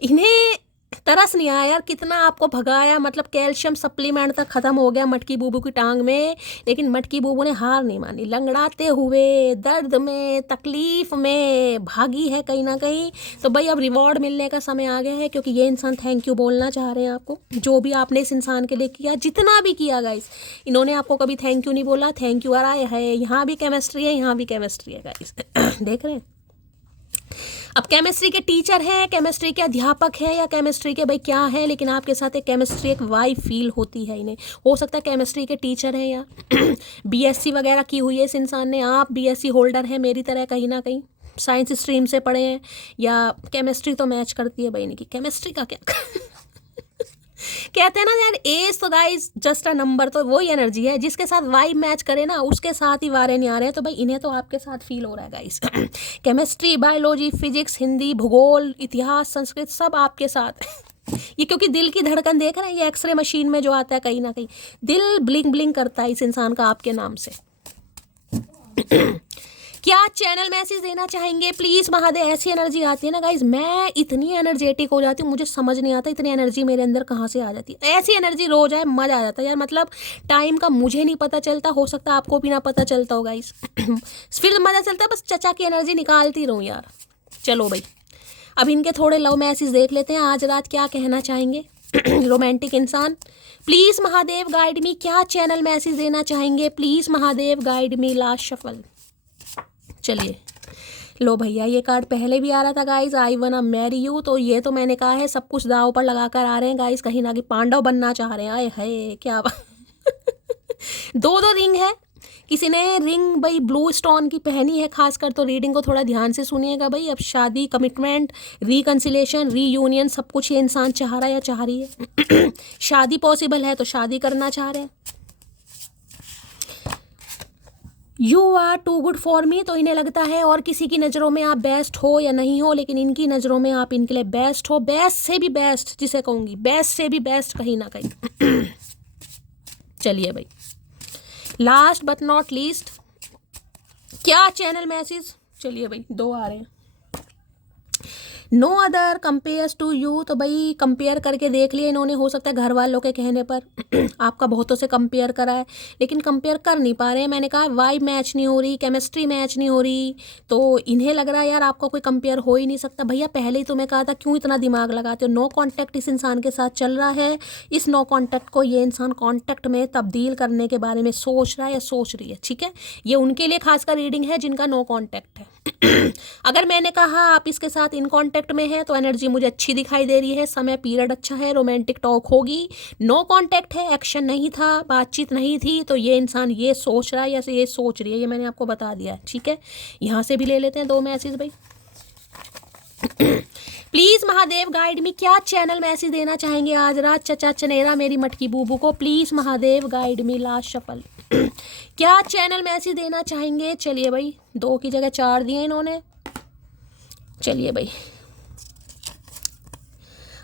इन्हें तरस नहीं आया यार, कितना आपको भगाया, मतलब कैल्शियम सप्लीमेंट तक खत्म हो गया मटकी बूबू की टांग में, लेकिन मटकी बूबू ने हार नहीं मानी, लंगड़ाते हुए दर्द में तकलीफ में भागी है कहीं ना कहीं। तो भाई अब रिवॉर्ड मिलने का समय आ गया है, क्योंकि ये इंसान थैंक यू बोलना चाह रहे हैं आपको, जो भी आपने इस इंसान के लिए किया, जितना भी किया गाइस, इन्होंने आपको कभी थैंक यू नहीं बोला। थैंक यू आ रहा है, यहाँ भी केमिस्ट्री है, यहाँ भी केमिस्ट्री है गाइस। देख रहे हैं, अब केमिस्ट्री के टीचर हैं, केमिस्ट्री के अध्यापक हैं, या केमिस्ट्री के भाई क्या है, लेकिन आपके साथ एक केमिस्ट्री एक वाइब फील होती है इन्हें। हो सकता है केमिस्ट्री के टीचर हैं, या बीएससी वगैरह की हुई है इस इंसान ने, आप बीएससी होल्डर हैं मेरी तरह कहीं ना कहीं, साइंस स्ट्रीम से पढ़े हैं, या केमिस्ट्री तो मैच करती है भाई इनकी, केमिस्ट्री का क्या। कहते हैं ना यार एज तो गाइस जस्ट अ नंबर, तो वही एनर्जी है, जिसके साथ वाइब मैच करे ना उसके साथ ही वारे नहीं आ रहे हैं, तो भाई इन्हें तो आपके साथ फील हो रहा है guys. Chemistry, biology, physics, Hindi, भूगोल, इतिहास, संस्कृत, सब आपके साथ। ये क्योंकि दिल की धड़कन देख रहे हैं, ये एक्सरे मशीन में जो आता है कहीं ना कहीं दिल ब्लिंक ब्लिंक करता है इस इंसान का आपके नाम से। क्या चैनल मैसेज देना चाहेंगे प्लीज महादेव। ऐसी एनर्जी आती है ना गाइज, मैं इतनी एनर्जेटिक हो जाती हूँ, मुझे समझ नहीं आता इतनी एनर्जी मेरे अंदर कहाँ से आ जाती है। ऐसी एनर्जी रोज आए, मजा आ जाता है यार, मतलब टाइम का मुझे नहीं पता चलता, हो सकता है आपको भी ना पता चलता हो गाइज। फिर मजा चलता है, बस चचा की एनर्जी निकालती रहूँ यार। चलो भाई अब इनके थोड़े लव मैसेज देख लेते हैं, आज रात क्या कहना चाहेंगे रोमांटिक इंसान। प्लीज महादेव गाइड मी, क्या चैनल मैसेज देना चाहेंगे, please Mahadev guide me. Last shuffle. चलिए लो भैया, ये कार्ड पहले भी आ रहा था गाइज, आई वांना मैरी यू। तो ये तो मैंने कहा है सब कुछ दांव पर लगा कर आ रहे हैं गाइज, कहीं ना कहीं पांडव बनना चाह रहे हैं। आए है क्या दो रिंग है, किसी ने रिंग भाई ब्लू स्टोन की पहनी है खासकर, तो रीडिंग को थोड़ा ध्यान से सुनिएगा भाई। अब शादी, कमिटमेंट, रिकंसिलेशन, रीयूनियन, सब कुछ ये इंसान चाह रहा है या चाह रही है। शादी पॉसिबल है तो शादी करना चाह रहे हैं। You are too good for me, तो इन्हें लगता है और किसी की नज़रों में आप बेस्ट हो या नहीं हो, लेकिन इनकी नज़रों में आप इनके लिए बेस्ट हो, बेस्ट से भी बेस्ट जिसे कहूँगी, बेस्ट से भी बेस्ट कहीं ना कहीं। चलिए भाई, लास्ट बट नॉट लीस्ट, क्या चैनल मैसेज। चलिए भाई, दो आ रहे हैं। No other compares to you, तो भाई कंपेयर करके देख लिया इन्होंने, हो सकता है घर वालों के कहने पर आपका बहुतों से कंपेयर करा है, लेकिन कंपेयर कर नहीं पा रहे हैं। मैंने कहा वाइब मैच नहीं हो रही, केमिस्ट्री मैच नहीं हो रही, तो इन्हें लग रहा है यार आपका कोई कंपेयर हो ही नहीं सकता। भैया पहले ही तुम्हें कहा था, क्यों इतना दिमाग लगाते हो। नो कॉन्टैक्ट इस इंसान के साथ चल रहा है, इस नो कॉन्टैक्ट को ये इंसान कॉन्टैक्ट में तब्दील करने के बारे में सोच रहा है या सोच रही है, ठीक है। ये उनके लिए खासकर रीडिंग है जिनका नो कॉन्टैक्ट है। अगर मैंने कहा आप इसके साथ इन कांटेक्ट में है, तो एनर्जी मुझे अच्छी दिखाई दे रही है, समय पीरियड अच्छा है, रोमांटिक टॉक होगी। नो कांटेक्ट है, एक्शन नहीं था, बातचीत नहीं थी, तो ये इंसान ये सोच रहा है या ये सोच रही है, ये मैंने आपको बता दिया है, ठीक है। यहाँ से भी ले लेते हैं दो मैसेज भाई। प्लीज महादेव गाइड मी, क्या चैनल मैसेज देना चाहेंगे आज रात चचा चनेरा मेरी मटकी बूबू को। Please Mahadev guide me. Last shuffle. क्या चैनल मैसेज देना चाहेंगे। चलिए भाई, दो की जगह चार दिए इन्होंने। चलिए भाई,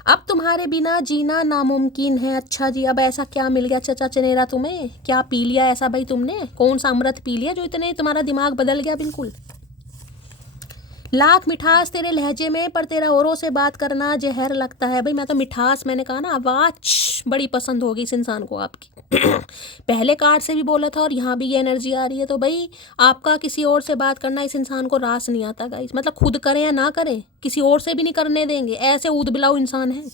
अब तुम्हारे बिना जीना नामुमकिन है। अच्छा जी, अब ऐसा क्या मिल गया चचा चनेरा तुम्हें, क्या पी लिया ऐसा भाई तुमने, कौन सा अमृत पी लिया जो इतने तुम्हारा दिमाग बदल गया बिल्कुल। लाख मिठास तेरे लहजे में, पर तेरा औरों से बात करना जहर लगता है। भाई मैं तो मिठास, मैंने कहा ना आवाज़ बड़ी पसंद होगी इस इंसान को आपकी। पहले कार्ड से भी बोला था और यहाँ भी ये एनर्जी आ रही है। तो भाई आपका किसी और से बात करना इस इंसान को रास नहीं आता गाइस, मतलब खुद करें या ना करें, किसी और से भी नहीं करने देंगे, ऐसे ऊद-बिलाऊ इंसान है।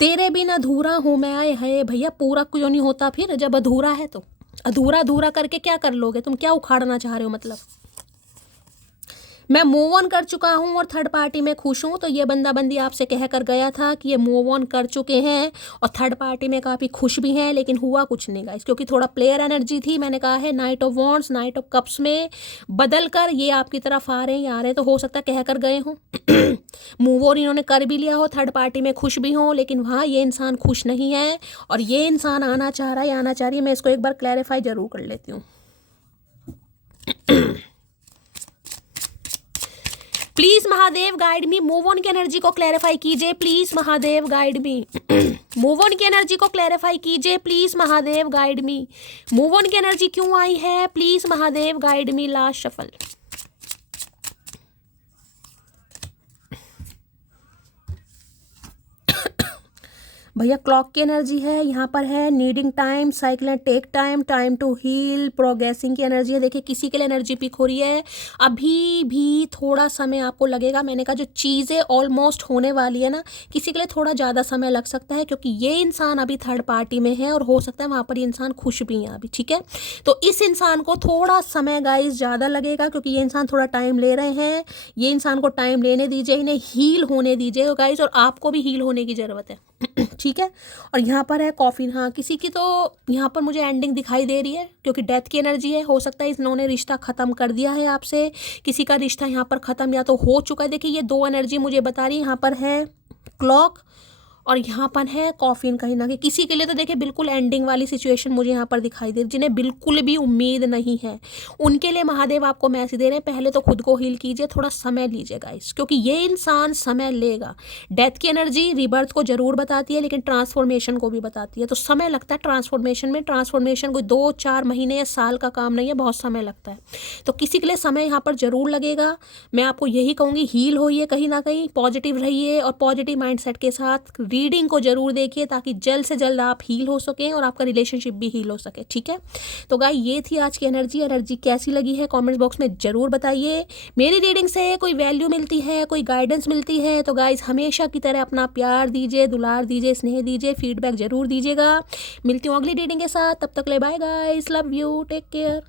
तेरे बिन अधूरा हूँ मैं। आए है भैया, पूरा क्यों नहीं होता फिर जब अधूरा है तो। अधूरा अधूरा करके क्या कर लोगे तुम, क्या उखाड़ना चाह रहे हो मतलब। मैं मूव ऑन कर चुका हूँ और थर्ड पार्टी में खुश हूँ। तो ये बंदा बंदी आपसे कह कर गया था कि ये मूव ऑन कर चुके हैं और थर्ड पार्टी में काफ़ी खुश भी हैं, लेकिन हुआ कुछ नहीं गाइस, क्योंकि थोड़ा प्लेयर एनर्जी थी। मैंने कहा है knight of wands, night of cups में बदल कर ये आपकी तरफ आ रहे हैं, आ रहे हैं, तो हो सकता है कह कर गए हों। मूव ऑन इन्होंने कर भी लिया हो, थर्ड पार्टी में खुश भी हों, लेकिन वहाँ ये इंसान खुश नहीं है और ये इंसान आना चाह रहा है, आना चाह रही है। मैं इसको एक बार क्लैरिफाई जरूर कर लेती हूँ। Please Mahadev guide me, move on की एनर्जी को क्लैरिफाई कीजिए। Please Mahadev guide me. Move on की एनर्जी को क्लैरिफाई कीजिए। Please Mahadev guide me. Move on की एनर्जी क्यों आई है, please Mahadev guide me. Last shuffle. भैया क्लॉक की एनर्जी है, यहाँ पर है needing time, cycle and take time, time to heal, progressing की एनर्जी है। देखिए किसी के लिए एनर्जी पिक हो रही है, अभी भी थोड़ा समय आपको लगेगा। मैंने कहा जो चीज़ें ऑलमोस्ट होने वाली है ना, किसी के लिए थोड़ा ज़्यादा समय लग सकता है, क्योंकि ये इंसान अभी थर्ड पार्टी में है और हो सकता है वहाँ पर ये इंसान खुश भी है अभी, ठीक है। तो इस इंसान को थोड़ा समय गाइस ज़्यादा लगेगा, क्योंकि ये इंसान थोड़ा टाइम ले रहे हैं। ये इंसान को टाइम लेने दीजिए, इन्हें हील होने दीजिए गाइस, और आपको भी हील होने की ज़रूरत है, ठीक है। और यहाँ पर है कॉफिन। हाँ, किसी की तो यहाँ पर मुझे एंडिंग दिखाई दे रही है, क्योंकि डेथ की एनर्जी है। हो सकता है इन्होंने रिश्ता ख़त्म कर दिया है आपसे, किसी का रिश्ता यहाँ पर ख़त्म या तो हो चुका है। देखिए ये दो एनर्जी मुझे बता रही है, यहाँ पर है क्लॉक और यहाँ पर है कॉफिन। कहीं ना कहीं किसी के लिए तो देखिए बिल्कुल एंडिंग वाली सिचुएशन मुझे यहाँ पर दिखाई दे रही, जिन्हें बिल्कुल भी उम्मीद नहीं है, उनके लिए महादेव आपको मैसेज दे रहे हैं, पहले तो खुद को हील कीजिए, थोड़ा समय लीजिए गाइस, क्योंकि ये इंसान समय लेगा। डेथ की एनर्जी रिबर्थ को जरूर बताती है, लेकिन ट्रांसफॉर्मेशन को भी बताती है, तो समय लगता है ट्रांसफॉर्मेशन में। ट्रांसफॉर्मेशन कोई 2-4 महीने या साल का काम नहीं है, बहुत समय लगता है। तो किसी के लिए समय यहाँ पर जरूर लगेगा। मैं आपको यही कहूँगी, हील होइए, कहीं ना कहीं पॉजिटिव रहिए और पॉजिटिव माइंडसेट के साथ रीडिंग को जरूर देखिए ताकि जल्द से जल्द आप हील हो सकें और आपका रिलेशनशिप भी हील हो सके, ठीक है। तो गाइस ये थी आज की एनर्जी कैसी लगी है कमेंट बॉक्स में जरूर बताइए। मेरी रीडिंग से कोई वैल्यू मिलती है, कोई गाइडेंस मिलती है तो गाइस हमेशा की तरह अपना प्यार दीजिए, दुलार दीजिए, स्नेह दीजिए, फीडबैक जरूर दीजिएगा। मिलती हूँ अगली रीडिंग के साथ, तब तक ले bye guys, love you, take care.